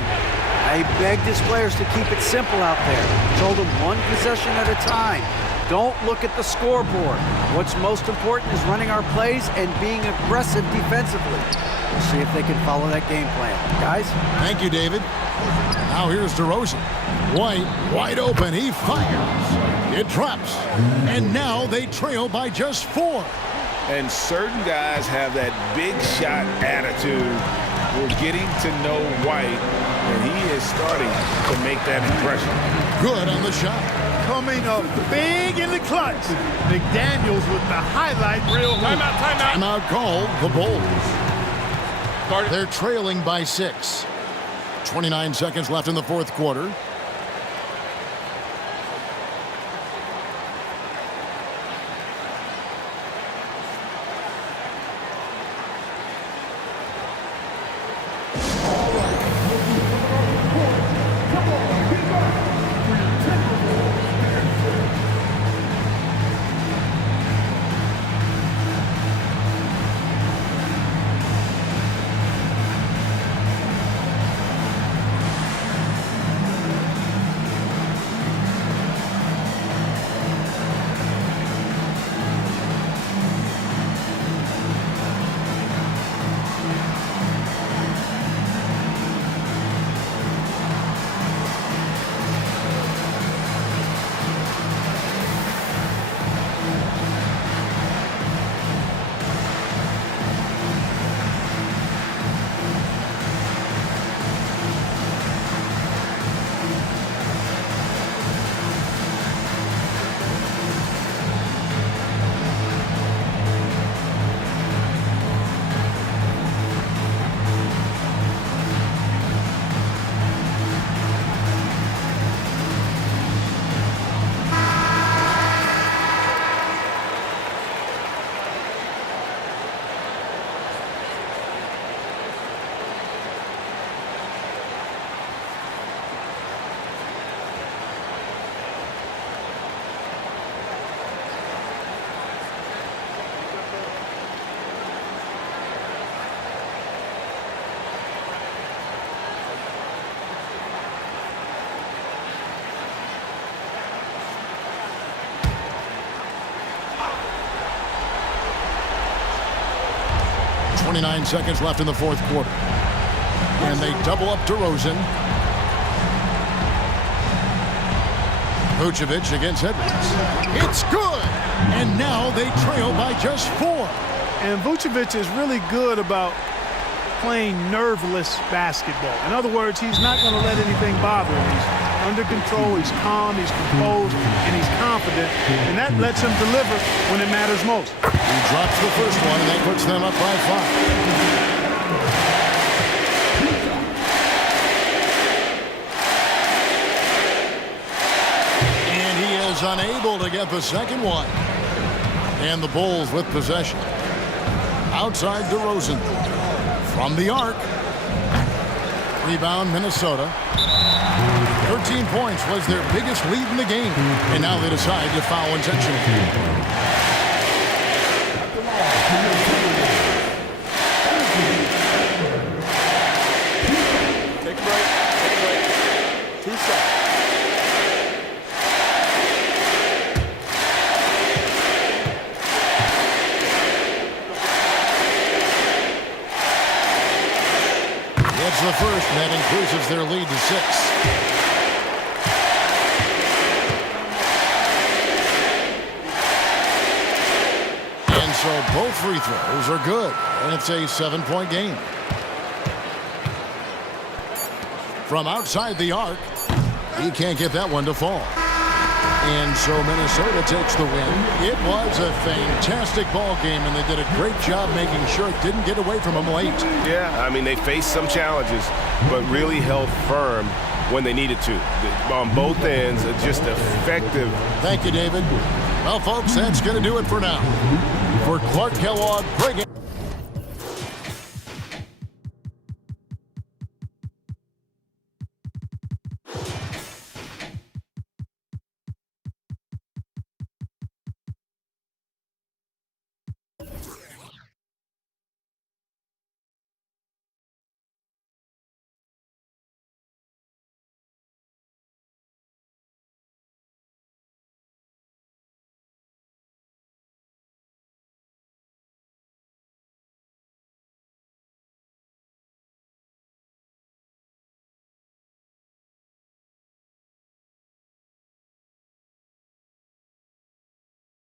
He begged his players to keep it simple out there. Told them 1 possession at a time. Don't look at the scoreboard. What's most important is running our plays and being aggressive defensively. We'll see if they can follow that game plan. Guys? Thank you, David. Now here's DeRozan. White, wide open. He fires. It drops. And now they trail by just 4. And certain guys have that big shot attitude. We're getting to know White, and he is starting to make that impression. Good on the shot. Coming up big in the clutch. McDaniels with the highlight reel. Timeout, timeout. Timeout called the Bulls. They're trailing by 6. 29 seconds left in the 4th quarter. 29 seconds left in the fourth quarter. And they double up DeRozan. Vucevic against Edwards. It's good! And now they trail by just 4. And Vucevic is really good about playing nerveless basketball. In other words, he's not going to let anything bother him. He's under control, he's calm, he's composed, and he's confident. And that lets him deliver when it matters most. He drops the first one, and that puts them up by 5. Unable to get the second one. And the Bulls with possession. Outside DeRozan. From the arc. Rebound Minnesota. 13 points was their biggest lead in the game. And now they decide to foul intentionally. Take a break. Take a break. 2 shots. It's the first, and that increases their lead to 6. And so both free throws are good, and it's a 7-point game. From outside the arc, he can't get that one to fall. And so Minnesota takes the win. It was a fantastic ball game, and they did a great job making sure it didn't get away from them late. Yeah, I mean, they faced some challenges, but really held firm when they needed to. On both ends, just effective. Thank you, David. Well, folks, that's going to do it for now. For Clark Kellogg, Greg